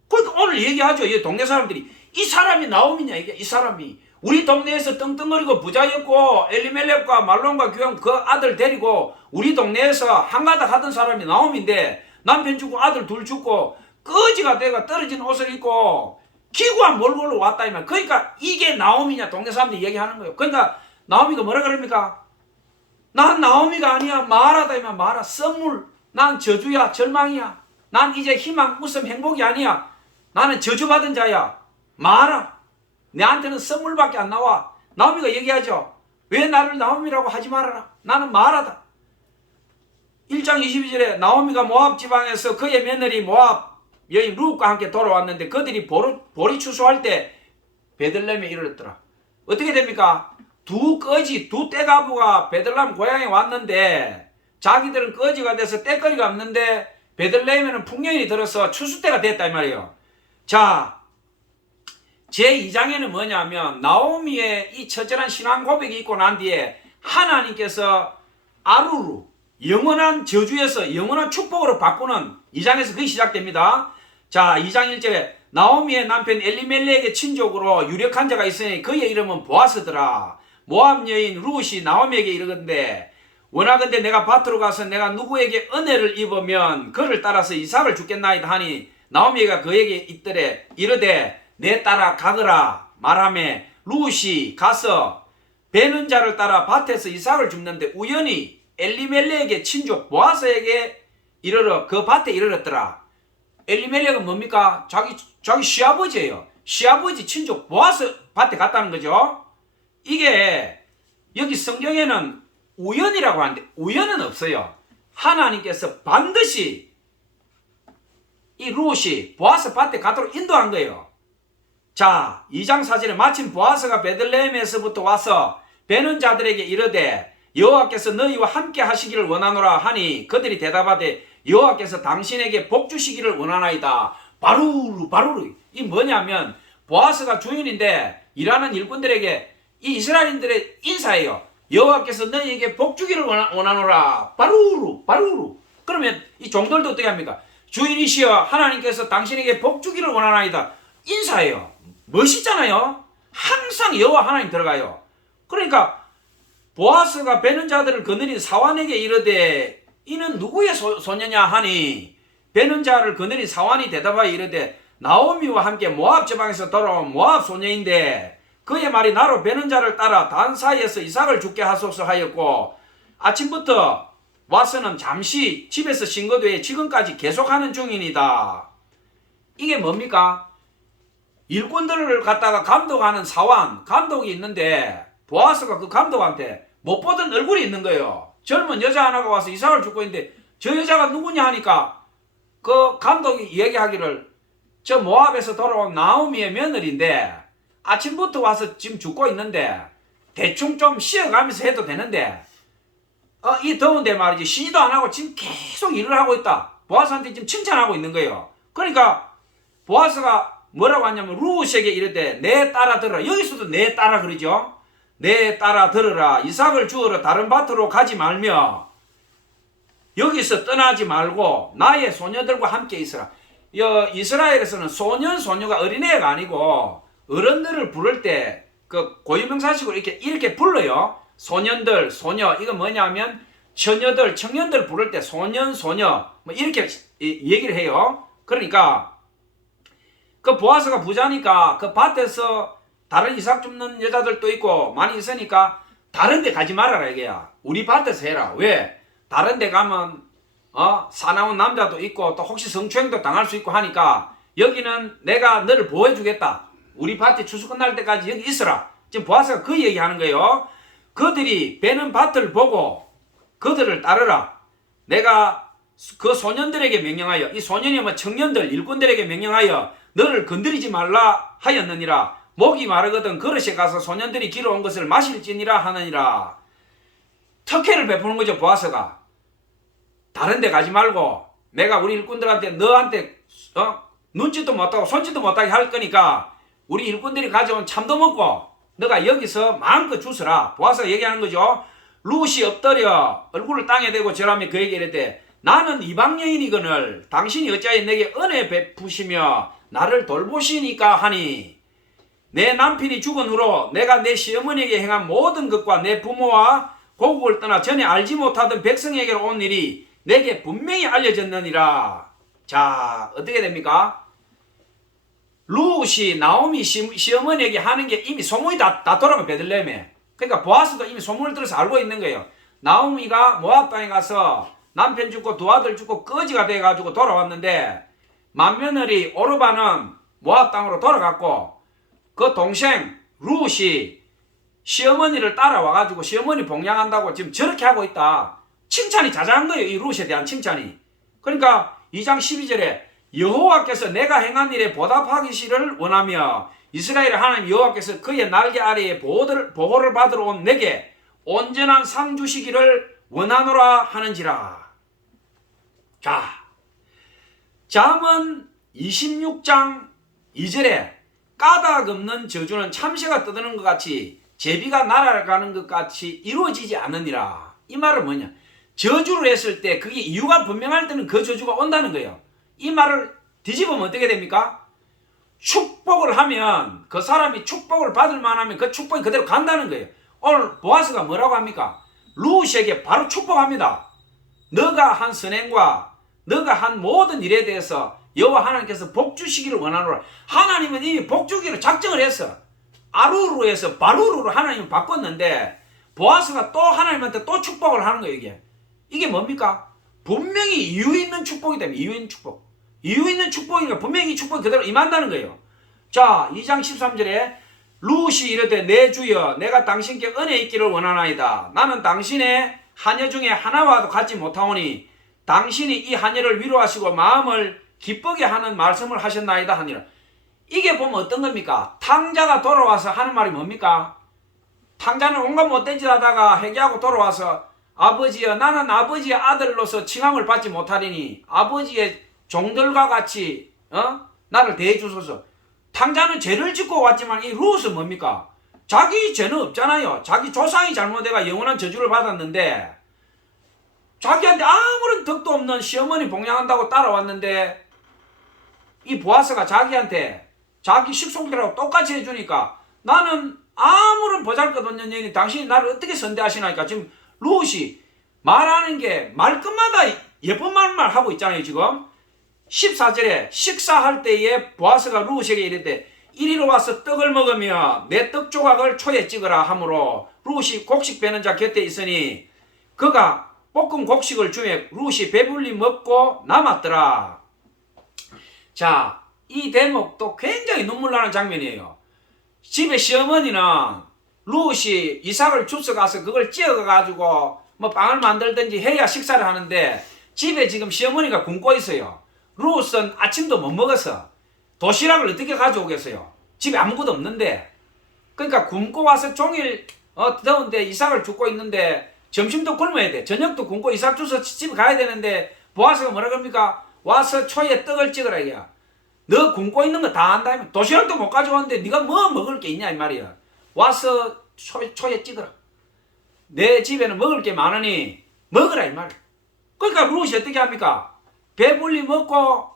그러니까 오늘 얘기하죠. 이 동네 사람들이 이 사람이 나오미냐 이게. 이 사람이 우리 동네에서 떵떵거리고 부자였고 엘리멜렉과 말론과 기온 그 아들 데리고 우리 동네에서 한가닥 하던 사람이 나오미인데 남편 죽고 아들 둘 죽고 거지가 돼가 떨어진 옷을 입고 기구한 몰골로 왔다 이 말. 그러니까 이게 나오미냐 동네 사람들이 얘기하는 거예요. 그러니까 나오미가 뭐라 그럽니까? 난 나오미가 아니야. 마라다 이 말. 마라. 선물. 난 저주야. 절망이야. 난 이제 희망, 웃음, 행복이 아니야. 나는 저주받은 자야. 마라. 내한테는 선물밖에 안 나와. 나오미가 얘기하죠. 왜 나를 나오미라고 하지 말아라. 나는 마라다. 1장 22절에 나오미가 모압 지방에서 그의 며느리 모압 여인 룻과 함께 돌아왔는데 그들이 보리 추수할 때 베들레헴에 이르렀더라. 어떻게 됩니까? 두 떼가부가 베들레헴 고향에 왔는데 자기들은 거지가 돼서 떼거리가 없는데 베들레헴에는 풍년이 들어서 추수 때가 됐다 이 말이에요. 자, 제2장에는 뭐냐면 나오미의 이 처절한 신앙 고백이 있고 난 뒤에 하나님께서 아루루 영원한 저주에서 영원한 축복으로 바꾸는 2장에서 그게 시작됩니다. 자, 2장 1절에 나오미의 남편 엘리멜렉의 친족으로 유력한 자가 있으니 그의 이름은 보아스더라. 모압 여인 룻이 나오미에게 이르건대 원하건대 내가 밭으로 가서 내가 누구에게 은혜를 입으면 그를 따라서 이삭을 주겠나이다 하니 나오미가 그에게 있더래 이르되 내 따라 가거라 말하매 룻이 가서 베는 자를 따라 밭에서 이삭을 줍는데 우연히 엘리멜렉의 친족 보아스에게 이르러 그 밭에 이르렀더라. 엘리멜렉은 뭡니까? 자기 시아버지예요. 시아버지 친족 보아스 밭에 갔다는 거죠. 이게 여기 성경에는 우연이라고 하는데 우연은 없어요. 하나님께서 반드시 이 룻이 보아스 밭에 가도록 인도한 거예요. 자, 2장 4절에 마침 보아스가 베들레헴에서부터 와서 베는 자들에게 이르되 여호와께서 너희와 함께 하시기를 원하노라 하니 그들이 대답하되 여호와께서 당신에게 복 주시기를 원하나이다. 바루루. 이 뭐냐면 보아스가 주인인데 일하는 일꾼들에게 이 이스라엘인들의 인사예요. 여호와께서 너희에게 복 주기를 원하노라. 바루루. 그러면 이 종들도 어떻게 합니까? 주인이시여 하나님께서 당신에게 복 주기를 원하나이다. 인사해요. 멋있잖아요. 항상 여호와 하나님 들어가요. 그러니까 보아스가 베는 자들을 거느린 사환에게 이르되 이는 누구의 소녀냐 하니 베는 자를 거느린 사환이 대답하여 이르되 나오미와 함께 모압 지방에서 돌아온 모압 소녀인데 그의 말이 나로 베는 자를 따라 단 사이에서 이삭을 죽게 하소서 하였고 아침부터 와서는 잠시 집에서 쉰 것 외에 지금까지 계속하는 중이니다. 이게 뭡니까? 일꾼들을 갖다가 감독하는 사환, 감독이 있는데 보아스가 그 감독한테 못 보던 얼굴이 있는 거예요. 젊은 여자 하나가 와서 이삭을 죽고 있는데 저 여자가 누구냐 하니까 그 감독이 얘기하기를 저 모압에서 돌아온 나오미의 며느리인데 아침부터 와서 지금 죽고 있는데 대충 좀 쉬어가면서 해도 되는데 이 더운데 말이지 쉬지도 안 하고 지금 계속 일을 하고 있다. 보아스한테 지금 칭찬하고 있는 거예요. 그러니까 보아스가 뭐라고 하냐면 루시에게 이르되 내 딸아 들으라. 여기서도 내 딸아 그러죠. 내 딸아 들으라. 이삭을 주우러 다른 밭으로 가지 말며 여기서 떠나지 말고 나의 소녀들과 함께 있으라. 이스라엘에서는 소년 소녀가 어린애가 아니고 어른들을 부를 때 그 고유명사식으로 이렇게 불러요. 소년들 소녀 이거 뭐냐면 처녀들 청년들 부를 때 소년 소녀 뭐 이렇게 얘기를 해요. 그러니까 그 보아스가 부자니까 그 밭에서 다른 이삭 줍는 여자들도 있고 많이 있으니까 다른 데 가지 말아라 이게야. 우리 밭에서 해라. 왜? 다른 데 가면 사나운 남자도 있고 또 혹시 성추행도 당할 수 있고 하니까 여기는 내가 너를 보호해 주겠다. 우리 밭에 추수 끝날 때까지 여기 있어라. 지금 보아스가 그 얘기하는 거예요. 그들이 베는 밭을 보고 그들을 따르라. 내가 그 소년들에게 명령하여 이 소년이 뭐 청년들 일꾼들에게 명령하여 너를 건드리지 말라 하였느니라. 목이 마르거든 그릇에 가서 소년들이 길어온 것을 마실지니라 하느니라. 특혜를 베푸는 거죠. 보아스가 다른 데 가지 말고 내가 우리 일꾼들한테 너한테 눈짓도 못하고 손짓도 못하게 할 거니까 우리 일꾼들이 가져온 참도 먹고 너가 여기서 마음껏 주서라. 보아스가 얘기하는 거죠. 룻이 엎드려 얼굴을 땅에 대고 절하며 그에게 이르되 나는 이방 여인이거늘 당신이 어찌하여 내게 은혜 베푸시며 나를 돌보시니까 하니 내 남편이 죽은 후로 내가 내 시어머니에게 행한 모든 것과 내 부모와 고국을 떠나 전에 알지 못하던 백성에게로 온 일이 내게 분명히 알려졌느니라. 자 어떻게 됩니까? 룻이 나오미 시어머니에게 하는 게 이미 소문이 다 돌아가 베들레헴에. 그러니까 보아스도 이미 소문을 들어서 알고 있는 거예요. 나오미가 모압 땅에 가서 남편 죽고 두 아들 죽고 거지가 돼가지고 돌아왔는데 맏며느리 오르바는 모압 땅으로 돌아갔고 그 동생 룻이 시어머니를 따라와가지고 시어머니 봉양한다고 지금 저렇게 하고 있다. 칭찬이 자자한 거예요. 이 룻에 대한 칭찬이. 그러니까 2장 12절에 여호와께서 내가 행한 일에 보답하기를 원하며 이스라엘 하나님 여호와께서 그의 날개 아래에 보호를 받으러 온 내게 온전한 상 주시기를 원하노라 하는지라. 자, 잠언 26장 2절에 까닭 없는 저주는 참새가 떠드는 것 같이 제비가 날아가는 것 같이 이루어지지 않느니라. 이 말은 뭐냐? 저주를 했을 때 그게 이유가 분명할 때는 그 저주가 온다는 거예요. 이 말을 뒤집으면 어떻게 됩니까? 축복을 하면 그 사람이 축복을 받을 만하면 그 축복이 그대로 간다는 거예요. 오늘 보아스가 뭐라고 합니까? 룻에게 바로 축복합니다. 너가 한 선행과 너가 한 모든 일에 대해서 여호와 하나님께서 복 주시기를 원하노라. 하나님은 이미 복 주기로 작정을 했어. 아루루에서 바루루로 하나님을 바꿨는데 보아스가 또 하나님한테 또 축복을 하는 거예요. 이게 뭡니까? 분명히 이유 있는 축복이다. 이유 있는 축복. 이유 있는 축복이니까 분명히 이 축복이 그대로 임한다는 거예요. 자 2장 13절에 룻이 이르되 내 주여 내가 당신께 은혜 있기를 원하나이다. 나는 당신의 하녀 중에 하나와도 같지 못하오니 당신이 이 하녀를 위로하시고 마음을 기쁘게 하는 말씀을 하셨나이다 하니라. 이게 보면 어떤 겁니까? 탕자가 돌아와서 하는 말이 뭡니까? 탕자는 온갖 못된 짓 하다가 회개하고 돌아와서 아버지여 나는 아버지의 아들로서 칭함을 받지 못하리니 아버지의 종들과 같이 나를 대해 주소서. 탕자는 죄를 짓고 왔지만 이 룻은 뭡니까? 자기 죄는 없잖아요. 자기 조상이 잘못해가 영원한 저주를 받았는데 자기한테 아무런 덕도 없는 시어머니 봉양한다고 따라왔는데 이 보아스가 자기한테 자기 식송들하고 똑같이 해주니까 나는 아무런 보잘것없는 여인이 당신이 나를 어떻게 선대하시나니까 지금 룻이 말하는 게 말끝마다 예쁜 말만 하고 있잖아요. 지금 14절에 식사할 때에 보아스가 룻에게 이랬대 이리로 와서 떡을 먹으며 내 떡 조각을 초에 찍으라 하므로 룻이 곡식 베는 자 곁에 있으니 그가 볶은 곡식을 주매 룻이 배불리 먹고 남았더라. 자, 이 대목도 굉장히 눈물 나는 장면이에요. 집에 시어머니는 룻이 이삭을 주워 가서 그걸 찧어 가지고 뭐 빵을 만들든지 해야 식사를 하는데 집에 지금 시어머니가 굶고 있어요. 룻은 아침도 못 먹어서 도시락을 어떻게 가져오겠어요? 집에 아무것도 없는데. 그러니까 굶고 와서 종일 더운데 이삭을 줍고 있는데 점심도 굶어야 돼. 저녁도 굶고 이삭 주서 집에 가야 되는데 보아스가 뭐라 그럽니까? 와서 초에 떡을 찍으라 이야. 너 굶고 있는 거 다 안다. 도시락도 못 가져왔는데 네가 뭐 먹을 게 있냐 이 말이야. 와서 초에 찍으라. 내 집에는 먹을 게 많으니 먹으라 이 말. 그러니까 룻이 어떻게 합니까? 배불리 먹고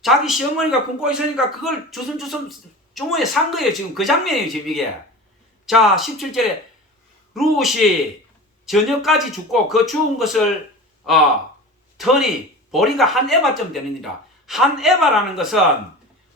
자기 시어머니가 굶고 있으니까 그걸 주섬주섬 주머니에 산 거예요. 지금 그 장면이에요. 지금 이게. 자 17절에 룻이 저녁까지 죽고 그 죽은 것을 터니 보리가 한 에바쯤 되느니라. 한 에바라는 것은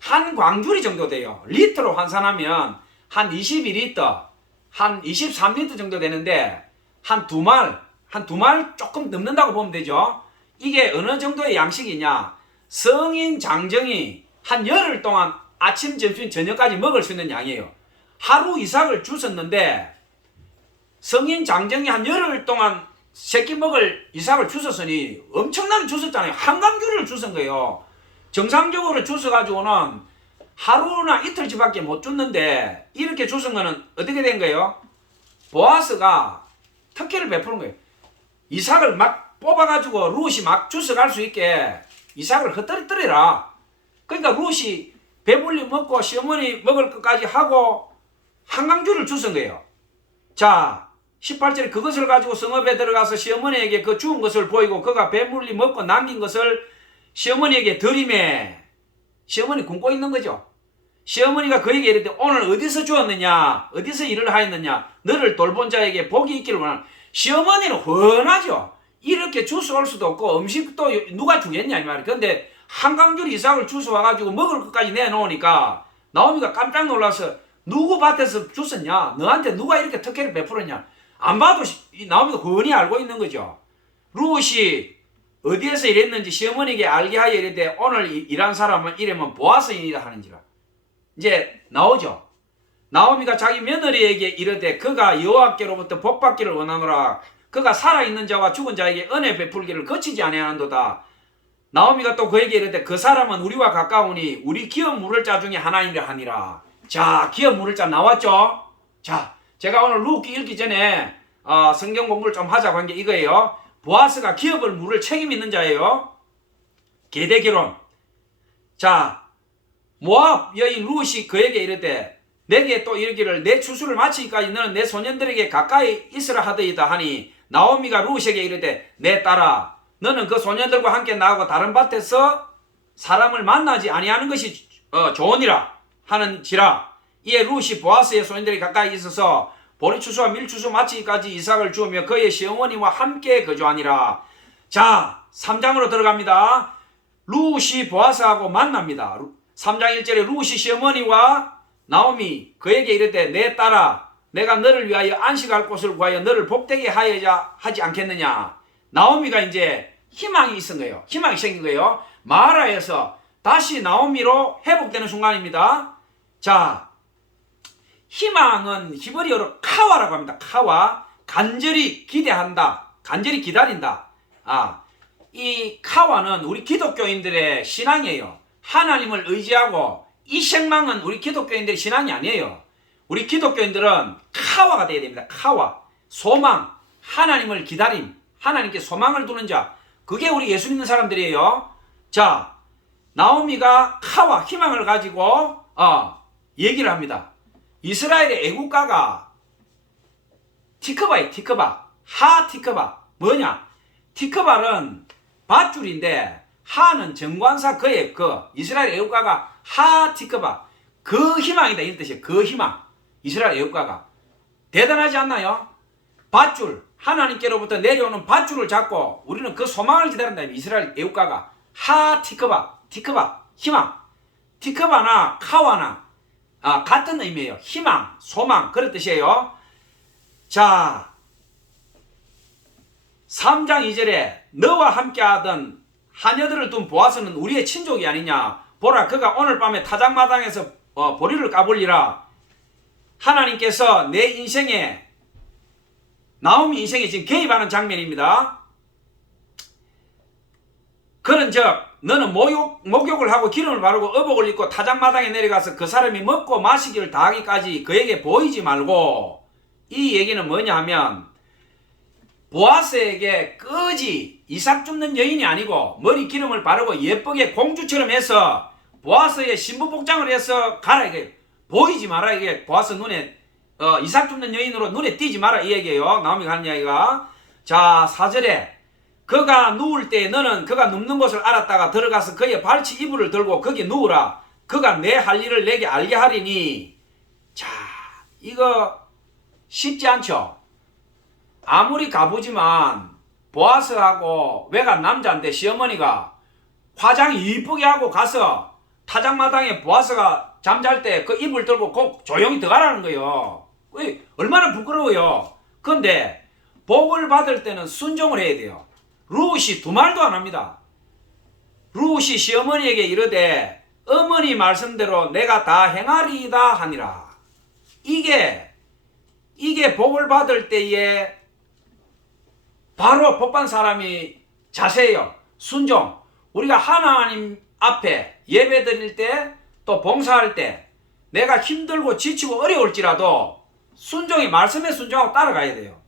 한 광주리 정도 돼요. 리터로 환산하면 한 22리터, 한 23리터 정도 되는데 한 두 말 조금 넘는다고 보면 되죠. 이게 어느 정도의 양식이냐? 성인 장정이 한 열흘 동안 아침, 점심, 저녁까지 먹을 수 있는 양이에요. 하루 이삭을 주웠는데 성인 장정이 한 열흘 동안 새끼 먹을 이삭을 주웠으니 엄청나게 주웠잖아요. 한강주를 주운 거예요. 정상적으로 주워가지고는 하루나 이틀치밖에 못 줬는데 이렇게 주운 거는 어떻게 된 거예요? 보아스가 특혜를 베푸는 거예요. 이삭을 막 뽑아가지고 룻이 막 주워갈 수 있게 이삭을 흩뜨리라. 그러니까 룻이 배불리 먹고 시어머니 먹을 것까지 하고 한강주를 주운 거예요. 자 18절에 그것을 가지고 성읍에 들어가서 시어머니에게 그 주운 것을 보이고 그가 배불리 먹고 남긴 것을 시어머니에게 드리매 시어머니 굶고 있는 거죠. 시어머니가 그에게 이르되 오늘 어디서 주었느냐 어디서 일을 하였느냐 너를 돌본 자에게 복이 있기를 원하는. 시어머니는 훤하죠. 이렇게 주워올 수도 없고 음식도 누가 주겠냐 이 말이에요. 근데 한강줄 이삭을 주워와가지고 먹을 것까지 내놓으니까 나오미가 깜짝 놀라서 누구 밭에서 주웠냐 너한테 누가 이렇게 특혜를 베풀었냐. 안 봐도 나오미가 훤히 알고 있는 거죠. 룻이 어디에서 일했는지 시어머니에게 알게 하여 이르되 오늘 일한 사람은 이름은 보아스이니라 하는지라. 이제 나오죠. 나오미가 자기 며느리에게 이르되 그가 여호와께로부터 복받기를 원하노라. 그가 살아있는 자와 죽은 자에게 은혜 베풀기를 거치지 아니하는도다. 나오미가 또 그에게 이르되 그 사람은 우리와 가까우니 우리 기업 물을 자 중에 하나이라 하니라. 자 기업 물을 자 나왔죠. 자 제가 오늘 룻기 읽기 전에 성경 공부를 좀 하자고 한 게 이거예요. 보아스가 기업을 물을 책임 있는 자예요. 계대결혼. 자 모압 여인 룻이 그에게 이르되 내게 또 이르기를 내 추수를 마치기까지 너는 내 소년들에게 가까이 있으라 하더이다 하니 나오미가 룻에게 이르되 내 딸아 너는 그 소년들과 함께 나가고 다른 밭에서 사람을 만나지 아니하는 것이 좋으니라 하는지라. 이에 룻이 보아스의 소년들이 가까이 있어서 보리추수와 밀추수 마치기까지 이삭을 주우며 그의 시어머니와 함께 거주하니라. 자 3장으로 들어갑니다. 룻이 보아스하고 만납니다. 3장 1절에 룻이 시어머니와 나오미 그에게 이르되 내 딸아 내가 너를 위하여 안식할 곳을 구하여 너를 복되게 하여야 하지 않겠느냐. 나오미가 이제 희망이 있은 거예요. 희망이 생긴 거예요. 마라에서 다시 나오미로 회복되는 순간입니다. 자 희망은 히브리어로 카와라고 합니다. 카와 간절히 기대한다. 간절히 기다린다. 이 카와는 우리 기독교인들의 신앙이에요. 하나님을 의지하고 이 생망은 우리 기독교인들의 신앙이 아니에요. 우리 기독교인들은 카와가 되어야 됩니다. 카와 소망 하나님을 기다림 하나님께 소망을 두는 자 그게 우리 예수 믿는 사람들이에요. 자 나오미가 카와 희망을 가지고 얘기를 합니다. 이스라엘의 애국가가 티크바예요. 티크바 하 티크바 뭐냐 티크발은 밧줄인데 하는 정관사 그의 이스라엘 애국가가 하 티크발 그 희망이다 이런 뜻이에요. 그 희망. 이스라엘 애국가가 대단하지 않나요? 밧줄 하나님께로부터 내려오는 밧줄을 잡고 우리는 그 소망을 기다린다. 이스라엘 애국가가 하 티크바 희망. 티크바나 카와나 같은 의미예요. 희망, 소망 그런 뜻이에요. 자 3장 2절에 너와 함께하던 하녀들을 둔 보아스는 우리의 친족이 아니냐. 보라 그가 오늘 밤에 타작마당에서 보리를 까불리라. 하나님께서 내 인생에 나오미 인생에 지금 개입하는 장면입니다. 그런즉 너는 목욕을 하고 기름을 바르고 의복을 입고 타작마당에 내려가서 그 사람이 먹고 마시기를 다하기까지 그에게 보이지 말고. 이 얘기는 뭐냐 하면 보아스에게 끄지 이삭 줍는 여인이 아니고 머리 기름을 바르고 예쁘게 공주처럼 해서 보아스의 신부 복장을 해서 가라. 이게 보이지 마라. 이게 보아스 눈에 이삭 줍는 여인으로 눈에 띄지 마라 이 얘기예요. 나오미가 하는 이야기가. 자 4절에 그가 누울 때 너는 그가 눕는 곳을 알았다가 들어가서 그의 발치 이불을 들고 거기 누우라. 그가 내 할 일을 내게 알게 하리니. 자 이거 쉽지 않죠. 아무리 가부지만 보아스하고 외간 남자인데 시어머니가 화장 이쁘게 하고 가서 타작마당에 보아스가 잠잘 때 그 이불 들고 꼭 조용히 들어가라는 거예요. 얼마나 부끄러워요. 그런데 복을 받을 때는 순종을 해야 돼요. 룻이 두 말도 안 합니다. 룻이 시어머니에게 이르되 어머니 말씀대로 내가 다 행하리이다 하니라. 이게 복을 받을 때에 바로 복받은 사람이 자세예요. 순종. 우리가 하나님 앞에 예배 드릴 때 또 봉사할 때 내가 힘들고 지치고 어려울지라도 순종이 말씀에 순종하고 따라가야 돼요.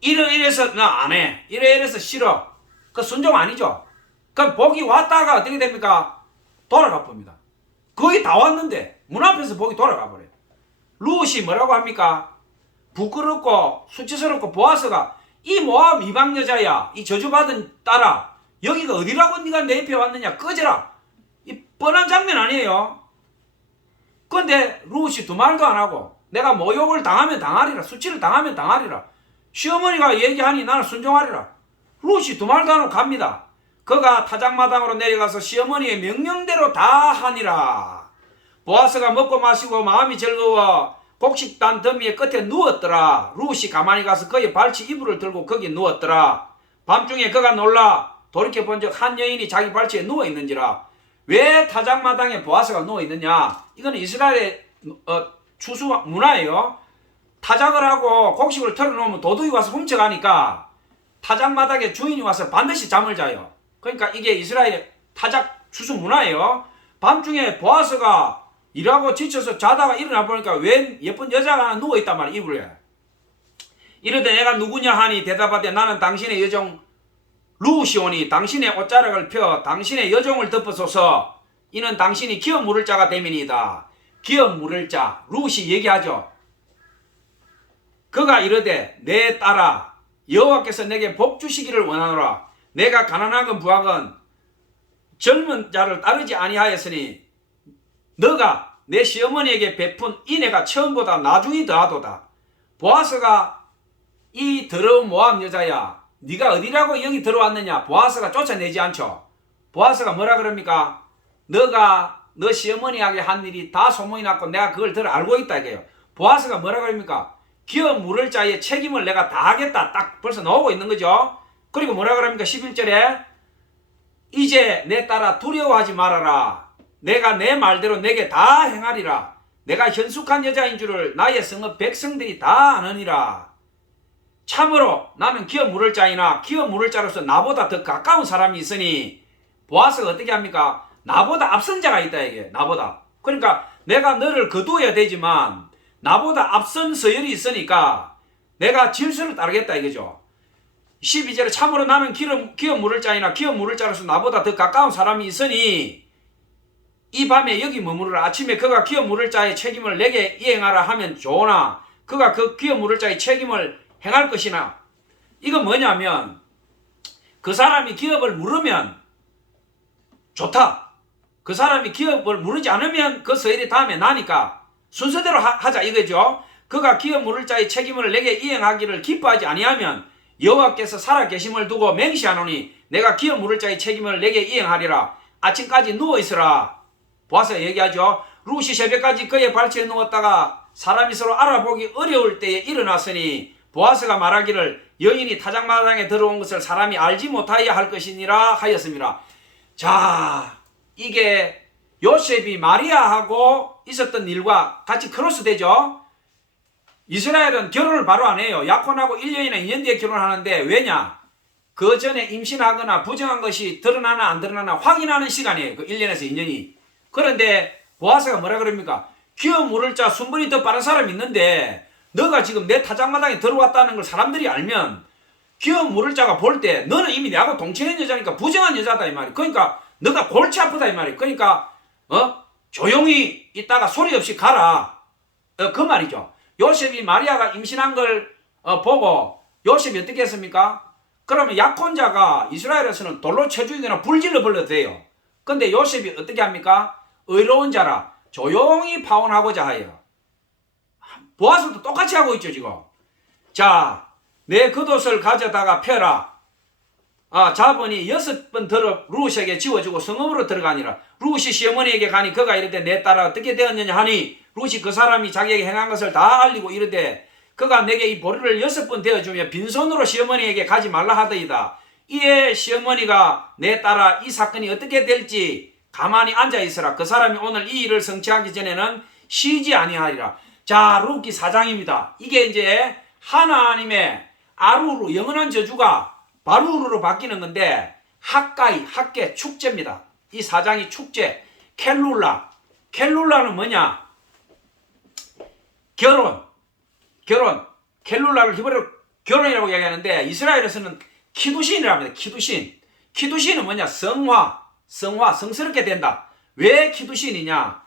이래서 나 안 해. 이래서 싫어. 그 순종 아니죠. 그럼 복이 왔다가 어떻게 됩니까? 돌아가 봅니다. 거의 다 왔는데 문 앞에서 복이 돌아가 버려요. 룻이 뭐라고 합니까? 부끄럽고 수치스럽고 보아스가 이 모압 이방 여자야. 이 저주받은 딸아. 여기가 어디라고 네가 내 옆에 왔느냐. 꺼져라. 이 뻔한 장면 아니에요. 그런데 룻이 두 말도 안 하고 내가 모욕을 당하면 당하리라. 수치를 당하면 당하리라. 시어머니가 얘기하니 나는 순종하리라. 룻이 두 말도 안 하고 갑니다. 그가 타작마당으로 내려가서 시어머니의 명령대로 다 하니라. 보아스가 먹고 마시고 마음이 즐거워 곡식단 더미의 끝에 누웠더라. 룻이 가만히 가서 그의 발치 이불을 들고 거기 누웠더라. 밤중에 그가 놀라 돌이켜본즉 한 여인이 자기 발치에 누워있는지라. 왜 타작마당에 보아스가 누워있느냐. 이거는 이스라엘의 추수 문화예요. 타작을 하고 곡식을 털어놓으면 도둑이 와서 훔쳐가니까 타작마당에 주인이 와서 반드시 잠을 자요. 그러니까 이게 이스라엘의 타작 추수 문화예요. 밤중에 보아스가 일하고 지쳐서 자다가 일어나 보니까 웬 예쁜 여자가 하나 누워있단 말이야. 이불에. 이르되 내가 누구냐 하니 대답하되 나는 당신의 여종 룻이오니 당신의 옷자락을 펴 당신의 여종을 덮어소서. 이는 당신이 기업 물을 자가 됨이니이다. 기업 물을 자. 룻이 얘기하죠. 그가 이르되 내 딸아 여호와께서 내게 복 주시기를 원하노라. 내가 가난하건 부하건 젊은 자를 따르지 아니하였으니 너가 내 시어머니에게 베푼 인애가 처음보다 나중이 더하도다. 보아스가 이 더러운 모압 여자야. 네가 어디라고 여기 들어왔느냐. 보아스가 쫓아내지 않죠. 보아스가 뭐라 그럽니까? 너가 너 시어머니에게 한 일이 다 소문이 났고 내가 그걸 들 알고 있다 이게요. 보아스가 뭐라 그럽니까? 기업 물을 자의 책임을 내가 다 하겠다. 딱 벌써 나오고 있는 거죠. 그리고 뭐라 그럽니까? 11절에 이제 내 딸아 두려워하지 말아라. 내가 내 말대로 내게 다 행하리라. 내가 현숙한 여자인 줄을 나의 성읍 백성들이 다 아느니라. 참으로 나는 기업 물을 자이나 기업 물을 자로서 나보다 더 가까운 사람이 있으니. 보아스가 어떻게 합니까? 나보다 앞선 자가 있다 이게. 나보다. 그러니까 내가 너를 거두어야 되지만 나보다 앞선 서열이 있으니까 내가 질서를 따르겠다 이거죠. 12절에 참으로 나는 기업 물을 자이나 기업 물을 자로서 나보다 더 가까운 사람이 있으니 이 밤에 여기 머무르라. 아침에 그가 기업 물을 자의 책임을 내게 이행하라 하면 좋으나 그가 그 기업 물을 자의 책임을 행할 것이나. 이건 뭐냐면 그 사람이 기업을 물으면 좋다. 그 사람이 기업을 물으지 않으면 그 서열이 다음에 나니까 순서대로 하자 이거죠. 그가 기업 물을 자의 책임을 내게 이행하기를 기뻐하지 아니하면 여호와께서 살아계심을 두고 맹시하노니 내가 기업 물을 자의 책임을 내게 이행하리라. 아침까지 누워있으라. 보아서 얘기하죠. 룻이 새벽까지 그의 발치에 누웠다가 사람이 서로 알아보기 어려울 때에 일어났으니 보아스가 말하기를 여인이 타작마당에 들어온 것을 사람이 알지 못하여 할 것이니라 하였습니다. 자, 이게 요셉이 마리아하고 있었던 일과 같이 크로스 되죠. 이스라엘은 결혼을 바로 안 해요. 약혼하고 1년이나 2년 뒤에 결혼하는데 왜냐? 그 전에 임신하거나 부정한 것이 드러나나 안 드러나나 확인하는 시간이에요. 그 1년에서 2년이. 그런데 보아스가 뭐라 그럽니까? 기업 물을 자 순번이 더 빠른 사람이 있는데 너가 지금 내 타작마당에 들어왔다는 걸 사람들이 알면 기업 물을 자가 볼 때 너는 이미 내하고 동침한 여자니까 부정한 여자다 이 말이야. 그러니까 너가 골치 아프다 이 말이야. 그러니까 조용히 있다가 소리 없이 가라. 그 말이죠. 요셉이 마리아가 임신한 걸 보고 요셉이 어떻게 했습니까? 그러면 약혼자가 이스라엘에서는 돌로 쳐 죽이거나 불질러 벌려도 돼요. 근데 요셉이 어떻게 합니까? 의로운 자라 조용히 파혼하고자 하여. 보아스도 똑같이 하고 있죠 지금. 자, 내 겉옷을 가져다가 펴라. 자본이 6번 들어 룻에게 지워주고 성읍으로 들어가니라. 룻이 시어머니에게 가니 그가 이르되 내 딸아 어떻게 되었느냐 하니 룻이 그 사람이 자기에게 행한 것을 다 알리고 이르되 그가 내게 이 보리를 6번 되어주며 빈손으로 시어머니에게 가지 말라 하더이다. 이에 시어머니가 내 딸아 이 사건이 어떻게 될지 가만히 앉아있으라. 그 사람이 오늘 이 일을 성취하기 전에는 쉬지 아니하리라. 자, 룻기 4장입니다. 이게 이제 하나님의 아루루 영원한 저주가 바루루로 바뀌는 건데 학가이 학계 축제입니다. 이 4장이 축제. 켈룰라는 뭐냐? 결혼. 켈룰라를 히브리어로 결혼이라고 이야기하는데 이스라엘에서는 키두신이라고 합니다. 키두신은 뭐냐? 성스럽게 된다. 왜 키두신이냐?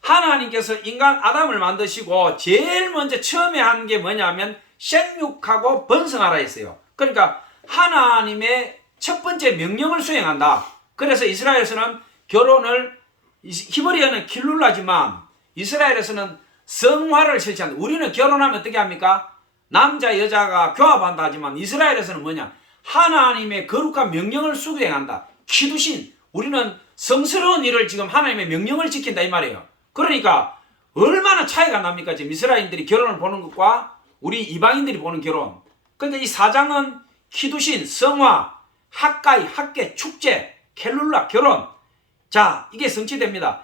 하나님께서 인간 아담을 만드시고 제일 먼저 처음에 한 게 뭐냐면 생육하고 번성하라 했어요. 그러니까 하나님의 첫 번째 명령을 수행한다. 그래서 이스라엘에서는 결혼을 히브리어는 킬룰라지만 이스라엘에서는 성화를 실시한다. 우리는 결혼하면 어떻게 합니까? 남자 여자가 교합한다 하지만 이스라엘에서는 뭐냐? 하나님의 거룩한 명령을 수행한다. 키두신. 우리는 성스러운 일을 지금 하나님의 명령을 지킨다 이 말이에요. 그러니까 얼마나 차이가 납니까? 지금 이스라엘인들이 결혼을 보는 것과 우리 이방인들이 보는 결혼. 근데 이 4장은 키두신, 성화, 학가이, 학계, 축제, 켈룰라, 결혼. 자, 이게 성취됩니다.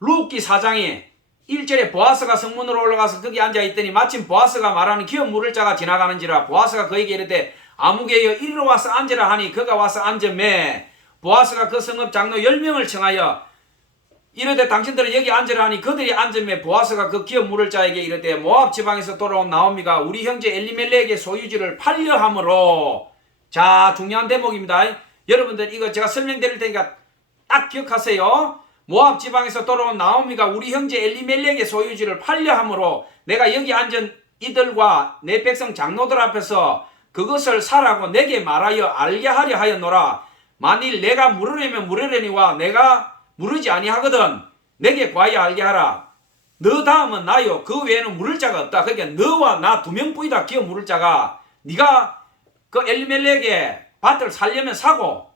룻기 4장에 1절에 보아스가 성문으로 올라가서 거기 앉아있더니 마침 보아스가 말하는 기업 물을 자가 지나가는지라. 보아스가 그에게 이르되 아무개여 이리로 와서 앉으라 하니 그가 와서 앉으매 보아스가 그 성읍 장로 10명을 청하여 이르되 당신들은 여기 앉으라 하니 그들이 앉으매 보아스가 그 기업 물을 자에게 이르되 모압 지방에서 돌아온 나오미가 우리 형제 엘리멜렉의 소유지를 팔려 함으로. 자, 중요한 대목입니다. 여러분들 이거 제가 설명드릴 테니까 딱 기억하세요. 모압 지방에서 돌아온 나오미가 우리 형제 엘리멜렉의 소유지를 팔려 함으로 내가 여기 앉은 이들과 내 백성 장로들 앞에서 그것을 사라고 내게 말하여 알게 하려 하였노라. 만일 내가 물으려면 물으려니와 내가 물으지 아니하거든 내게 과히 알게 하라. 너 다음은 나요. 그 외에는 물을 자가 없다. 그러니까 너와 나 두 명뿐이다. 기업 물을 자가. 네가 그 엘리멜렉의 밭을 살려면 사고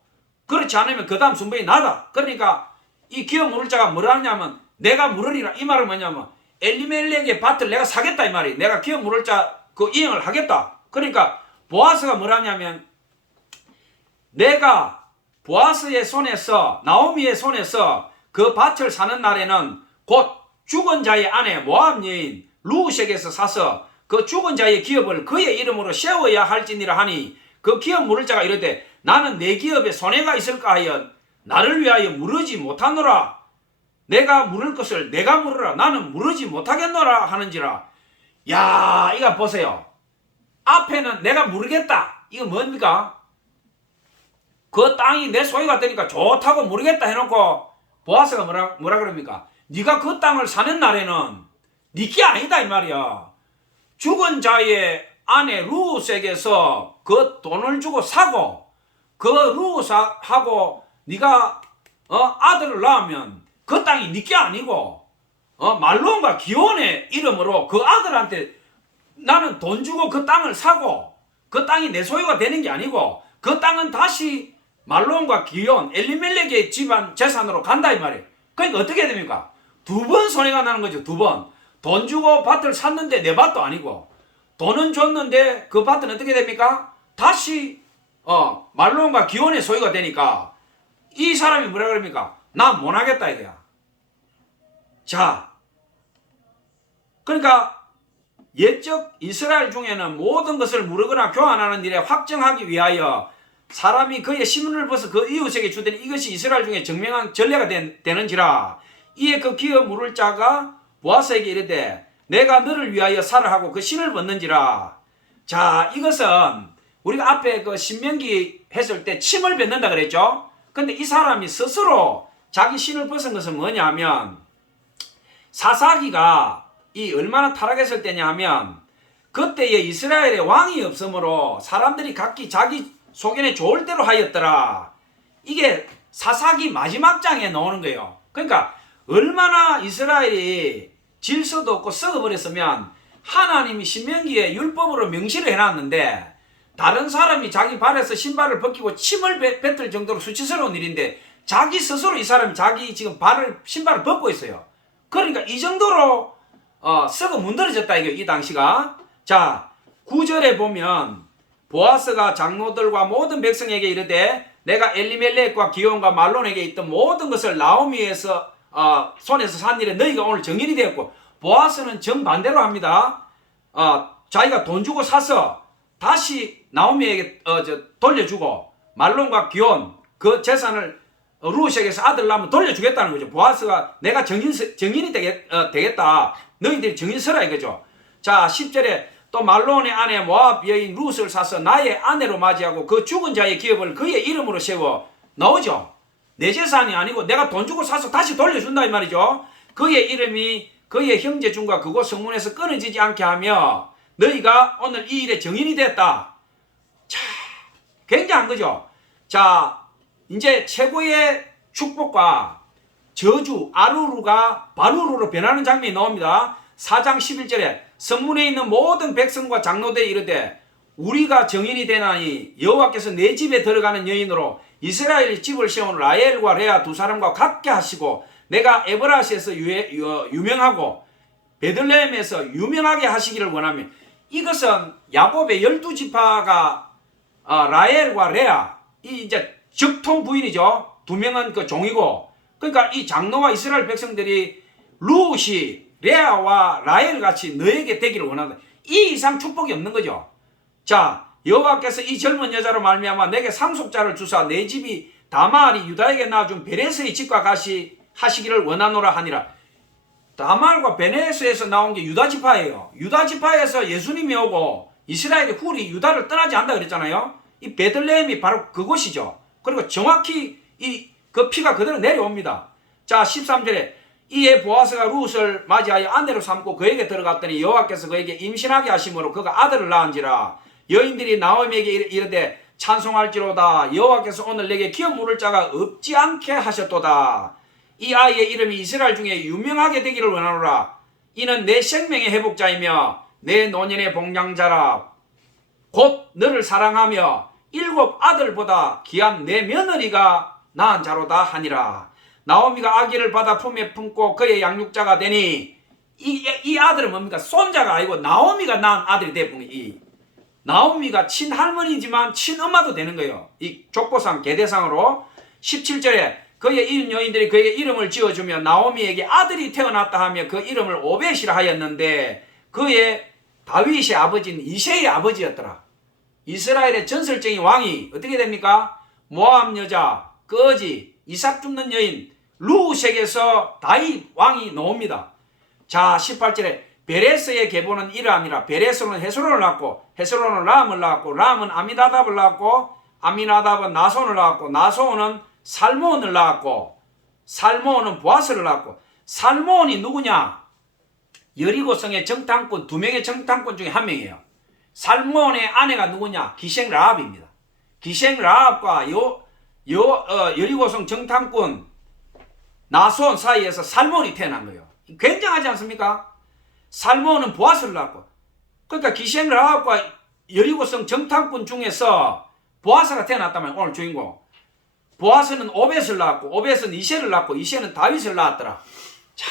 그렇지 않으면 그 다음 순번이 나다. 그러니까 이 기업 물을 자가 뭐라 하냐면 내가 물으리라. 이 말은 뭐냐면 엘리멜렉의 밭을 내가 사겠다 이 말이. 내가 기업 물을 자 그 이행을 하겠다. 그러니까 보아스가 뭐라 하냐면 내가 보아스의 손에서 나오미의 손에서 그 밭을 사는 날에는 곧 죽은 자의 아내 모압 여인 룻에게서 사서 그 죽은 자의 기업을 그의 이름으로 세워야 할지니라 하니 그 기업 물을 자가 이르되 나는 내 기업에 손해가 있을까 하여 나를 위하여 물으지 못하노라. 내가 물을 것을 내가 물으라. 나는 물으지 못하겠노라 하는지라. 야, 이거 보세요. 앞에는 내가 물으겠다. 이거 뭡니까? 그 땅이 내 소유가 되니까 좋다고 모르겠다 해놓고 보아스가 뭐라 그럽니까? 네가 그 땅을 사는 날에는 네게 아니다 이 말이야. 죽은 자의 아내 룻에게서 그 돈을 주고 사고 그 루스하고 네가 아들을 낳으면 그 땅이 네게 아니고 말론과 기온의 이름으로 그 아들한테 나는 돈 주고 그 땅을 사고 그 땅이 내 소유가 되는 게 아니고 그 땅은 다시 말론과 기온 엘리멜렉의 집안 재산으로 간다 이 말이에요. 그러니까 어떻게 됩니까? 두 번 손해가 나는 거죠. 두 번. 돈 주고 밭을 샀는데 내 밭도 아니고 돈은 줬는데 그 밭은 어떻게 됩니까? 다시 말론과 기온의 소유가 되니까 이 사람이 뭐라 그럽니까? 나 못하겠다 이거야. 자, 그러니까 옛적 이스라엘 중에는 모든 것을 무르거나 교환하는 일에 확정하기 위하여 사람이 그의 신분을 벗어 그 이웃에게 주더니 이것이 이스라엘 중에 정명한 전례가 되는지라. 이에 그 기업 물을 자가 보아스에게 이르되 내가 너를 위하여 살아 하고 그 신을 벗는지라. 자, 이것은 우리가 앞에 그 신명기 했을 때 침을 뱉는다 그랬죠. 근데 이 사람이 스스로 자기 신을 벗은 것은 뭐냐면 사사기가 이 얼마나 타락했을 때냐 하면 그때에 이스라엘에 왕이 없으므로 사람들이 각기 자기 소견에 좋을 대로 하였더라. 이게 사사기 마지막 장에 나오는 거예요. 그러니까 얼마나 이스라엘이 질서도 없고 썩어버렸으면 하나님이 신명기에 율법으로 명시를 해놨는데 다른 사람이 자기 발에서 신발을 벗기고 침을 뱉을 정도로 수치스러운 일인데 자기 스스로 이 사람이 자기 지금 신발을 벗고 있어요. 그러니까 이 정도로 썩어 문드러졌다 이거 이 당시가. 자, 9절에 보면 보아스가 장로들과 모든 백성에게 이르되 내가 엘리멜렉과 기온과 말론에게 있던 모든 것을 나오미에서 손에서 산 일에 너희가 오늘 정인이 되었고, 보아스는 정반대로 합니다. 자기가 돈 주고 사서 다시 나오미에게 돌려주고 말론과 기온 그 재산을 루시에게서 아들 낳으면 돌려주겠다는 거죠. 보아스가 내가 정인이 되겠다. 너희들이 정인 서라 이거죠. 자, 10절에 또 말론의 아내 모압 여인 룻을 사서 나의 아내로 맞이하고 그 죽은 자의 기업을 그의 이름으로 세워. 나오죠. 내 재산이 아니고 내가 돈 주고 사서 다시 돌려준다 이 말이죠. 그의 이름이 그의 형제 중과 그곳 성문에서 끊어지지 않게 하며 너희가 오늘 이 일에 정인이 됐다. 자, 굉장한 거죠. 자, 이제 최고의 축복과 저주 아루루가 바루루로 변하는 장면이 나옵니다. 4장 11절에 성문에 있는 모든 백성과 장로들이 이르되 우리가 정인이 되나니 여호와께서 내 집에 들어가는 여인으로 이스라엘 집을 세운 라헬과 레아 두 사람과 같게 하시고 내가 에브라스에서 유명하고 베들레헴에서 유명하게 하시기를 원하며. 이것은 야곱의 12지파가 라헬과 레아 이 이제 적통 부인이죠. 두 명은 그 종이고, 그러니까 이 장로와 이스라엘 백성들이 룻이 레아와 라헬 같이 너에게 되기를 원한다. 이 이상 축복이 없는 거죠. 자, 여호와께서 이 젊은 여자로 말미암아 내게 상속자를 주사 내 집이 다말이 유다에게 낳아준 베레스의 집과 같이 하시기를 원하노라 하니라. 다말과 베네스에서 나온 게 유다지파예요. 유다지파에서 예수님이 오고 이스라엘의 훌이 유다를 떠나지 않는다 그랬잖아요. 이 베들레헴이 바로 그곳이죠. 그리고 정확히 그 피가 그대로 내려옵니다. 자, 13절에 이에 보아스가 룻을 맞이하여 아내로 삼고 그에게 들어갔더니 여호와께서 그에게 임신하게 하심으로 그가 아들을 낳은지라. 여인들이 나오미에게 이르되 찬송할지로다. 여호와께서 오늘 내게 기업 물을 자가 없지 않게 하셨도다. 이 아이의 이름이 이스라엘 중에 유명하게 되기를 원하노라. 이는 내 생명의 회복자이며 내 노년의 봉양자라. 곧 너를 사랑하며 7 아들보다 귀한 내 며느리가 낳은 자로다 하니라. 나오미가 아기를 받아 품에 품고 그의 양육자가 되니 이 아들은 뭡니까? 손자가 아니고 나오미가 낳은 아들이 되고 이 나오미가 친할머니지만 친엄마도 되는 거예요. 이 족보상 계대상으로. 17절에 그의 이웃 여인들이 그에게 이름을 지어주며 나오미에게 아들이 태어났다 하며 그 이름을 오벳이라 하였는데 그의 다윗의 아버지는 이새의 아버지였더라. 이스라엘의 전설적인 왕이 어떻게 됩니까? 모압 여자, 거지, 이삭 줍는 여인 룻에게서 다윗 왕이 나옵니다. 자, 18절에 베레스의 계보는 이러함이라. 베레스는 헤스론을 낳고 헤스론은 람을 낳고 람은 아미나답을 낳고 아미나답은 나손을 낳고 나손은 살몬을 낳았고 살몬은 보아스를 낳았고. 살몬이 누구냐? 여리고성의 정탐꾼 2명의 정탐꾼 중에 한 명이에요. 살몬의 아내가 누구냐? 기생 라합입니다. 기생 라합과 여리고성 정탐꾼 나손 사이에서 살몬이 태어난 거예요. 굉장하지 않습니까? 살몬은 보아스를 낳고, 그러니까 기생 라합과 여리고성 정탐꾼 중에서 보아스가 태어났다면 오늘 주인공. 보아스는 오벳을 낳았고, 오벳은 이새를 낳고, 이새는 다윗을 낳았더라. 자,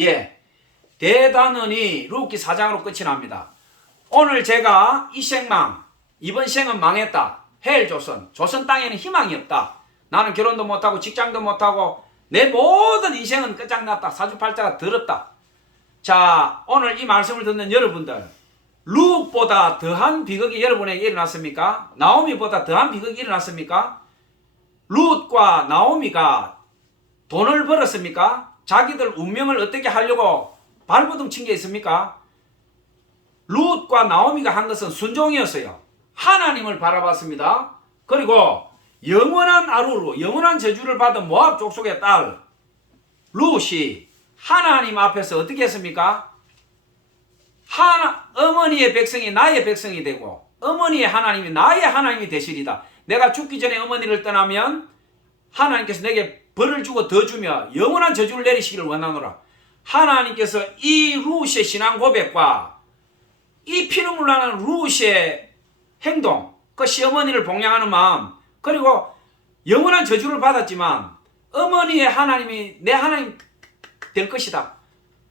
예, 대단원이 룻기 4장으로 끝이 납니다. 오늘 제가 이 생망, 이번 생은 망했다. 헬조선, 조선 땅에는 희망이 없다. 나는 결혼도 못하고 직장도 못하고 내 모든 인생은 끝장났다. 사주팔자가 더럽다. 자, 오늘 이 말씀을 듣는 여러분들, 룻보다 더한 비극이 여러분에게 일어났습니까? 나오미보다 더한 비극이 일어났습니까? 룻과 나오미가 돈을 벌었습니까? 자기들 운명을 어떻게 하려고 발버둥 친 게 있습니까? 룻과 나오미가 한 것은 순종이었어요. 하나님을 바라봤습니다. 그리고 영원한 아루루, 영원한 저주를 받은 모압 족속의 딸 룻이 하나님 앞에서 어떻게 했습니까? 어머니의 백성이 나의 백성이 되고 어머니의 하나님이 나의 하나님이 되시리다. 내가 죽기 전에 어머니를 떠나면 하나님께서 내게 벌을 주고 더 주며 영원한 저주를 내리시기를 원하노라. 하나님께서 이 룻의 신앙 고백과 이 피눈물 나는 룻의 행동, 그 시어머니를 봉양하는 마음, 그리고 영원한 저주를 받았지만 어머니의 하나님이 내 하나님 될 것이다.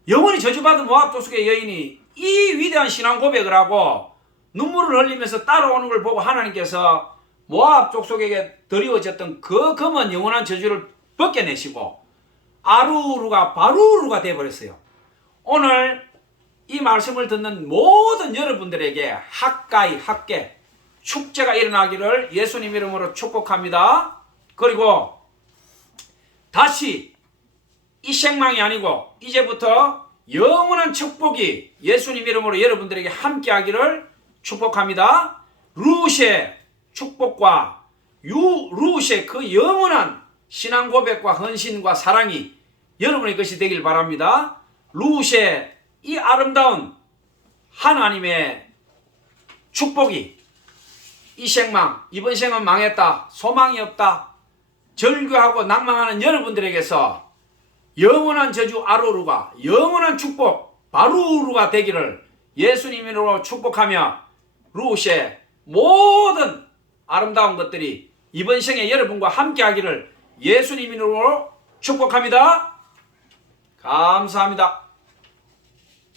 영원히 저주받은 모압 족속의 여인이 이 위대한 신앙 고백을 하고 눈물을 흘리면서 따라오는 걸 보고 하나님께서 모압 족속에게 드리워졌던 그 검은 영원한 저주를 벗겨내시고 아루루가 바루루가 되어버렸어요. 오늘 이 말씀을 듣는 모든 여러분들에게 학계 축제가 일어나기를 예수님 이름으로 축복합니다. 그리고 다시 이 생망이 아니고 이제부터 영원한 축복이 예수님 이름으로 여러분들에게 함께하기를 축복합니다. 룻의 축복과 룻의 그 영원한 신앙 고백과 헌신과 사랑이 여러분의 것이 되길 바랍니다. 룻의 이 아름다운 하나님의 축복이 이 생망, 이번 생은 망했다, 소망이 없다, 절규하고 낭망하는 여러분들에게서 영원한 저주 아루루가, 영원한 축복 바루루가 되기를 예수님으로 축복하며 룻의 모든 아름다운 것들이 이번 생에 여러분과 함께하기를 예수님으로 축복합니다. 감사합니다.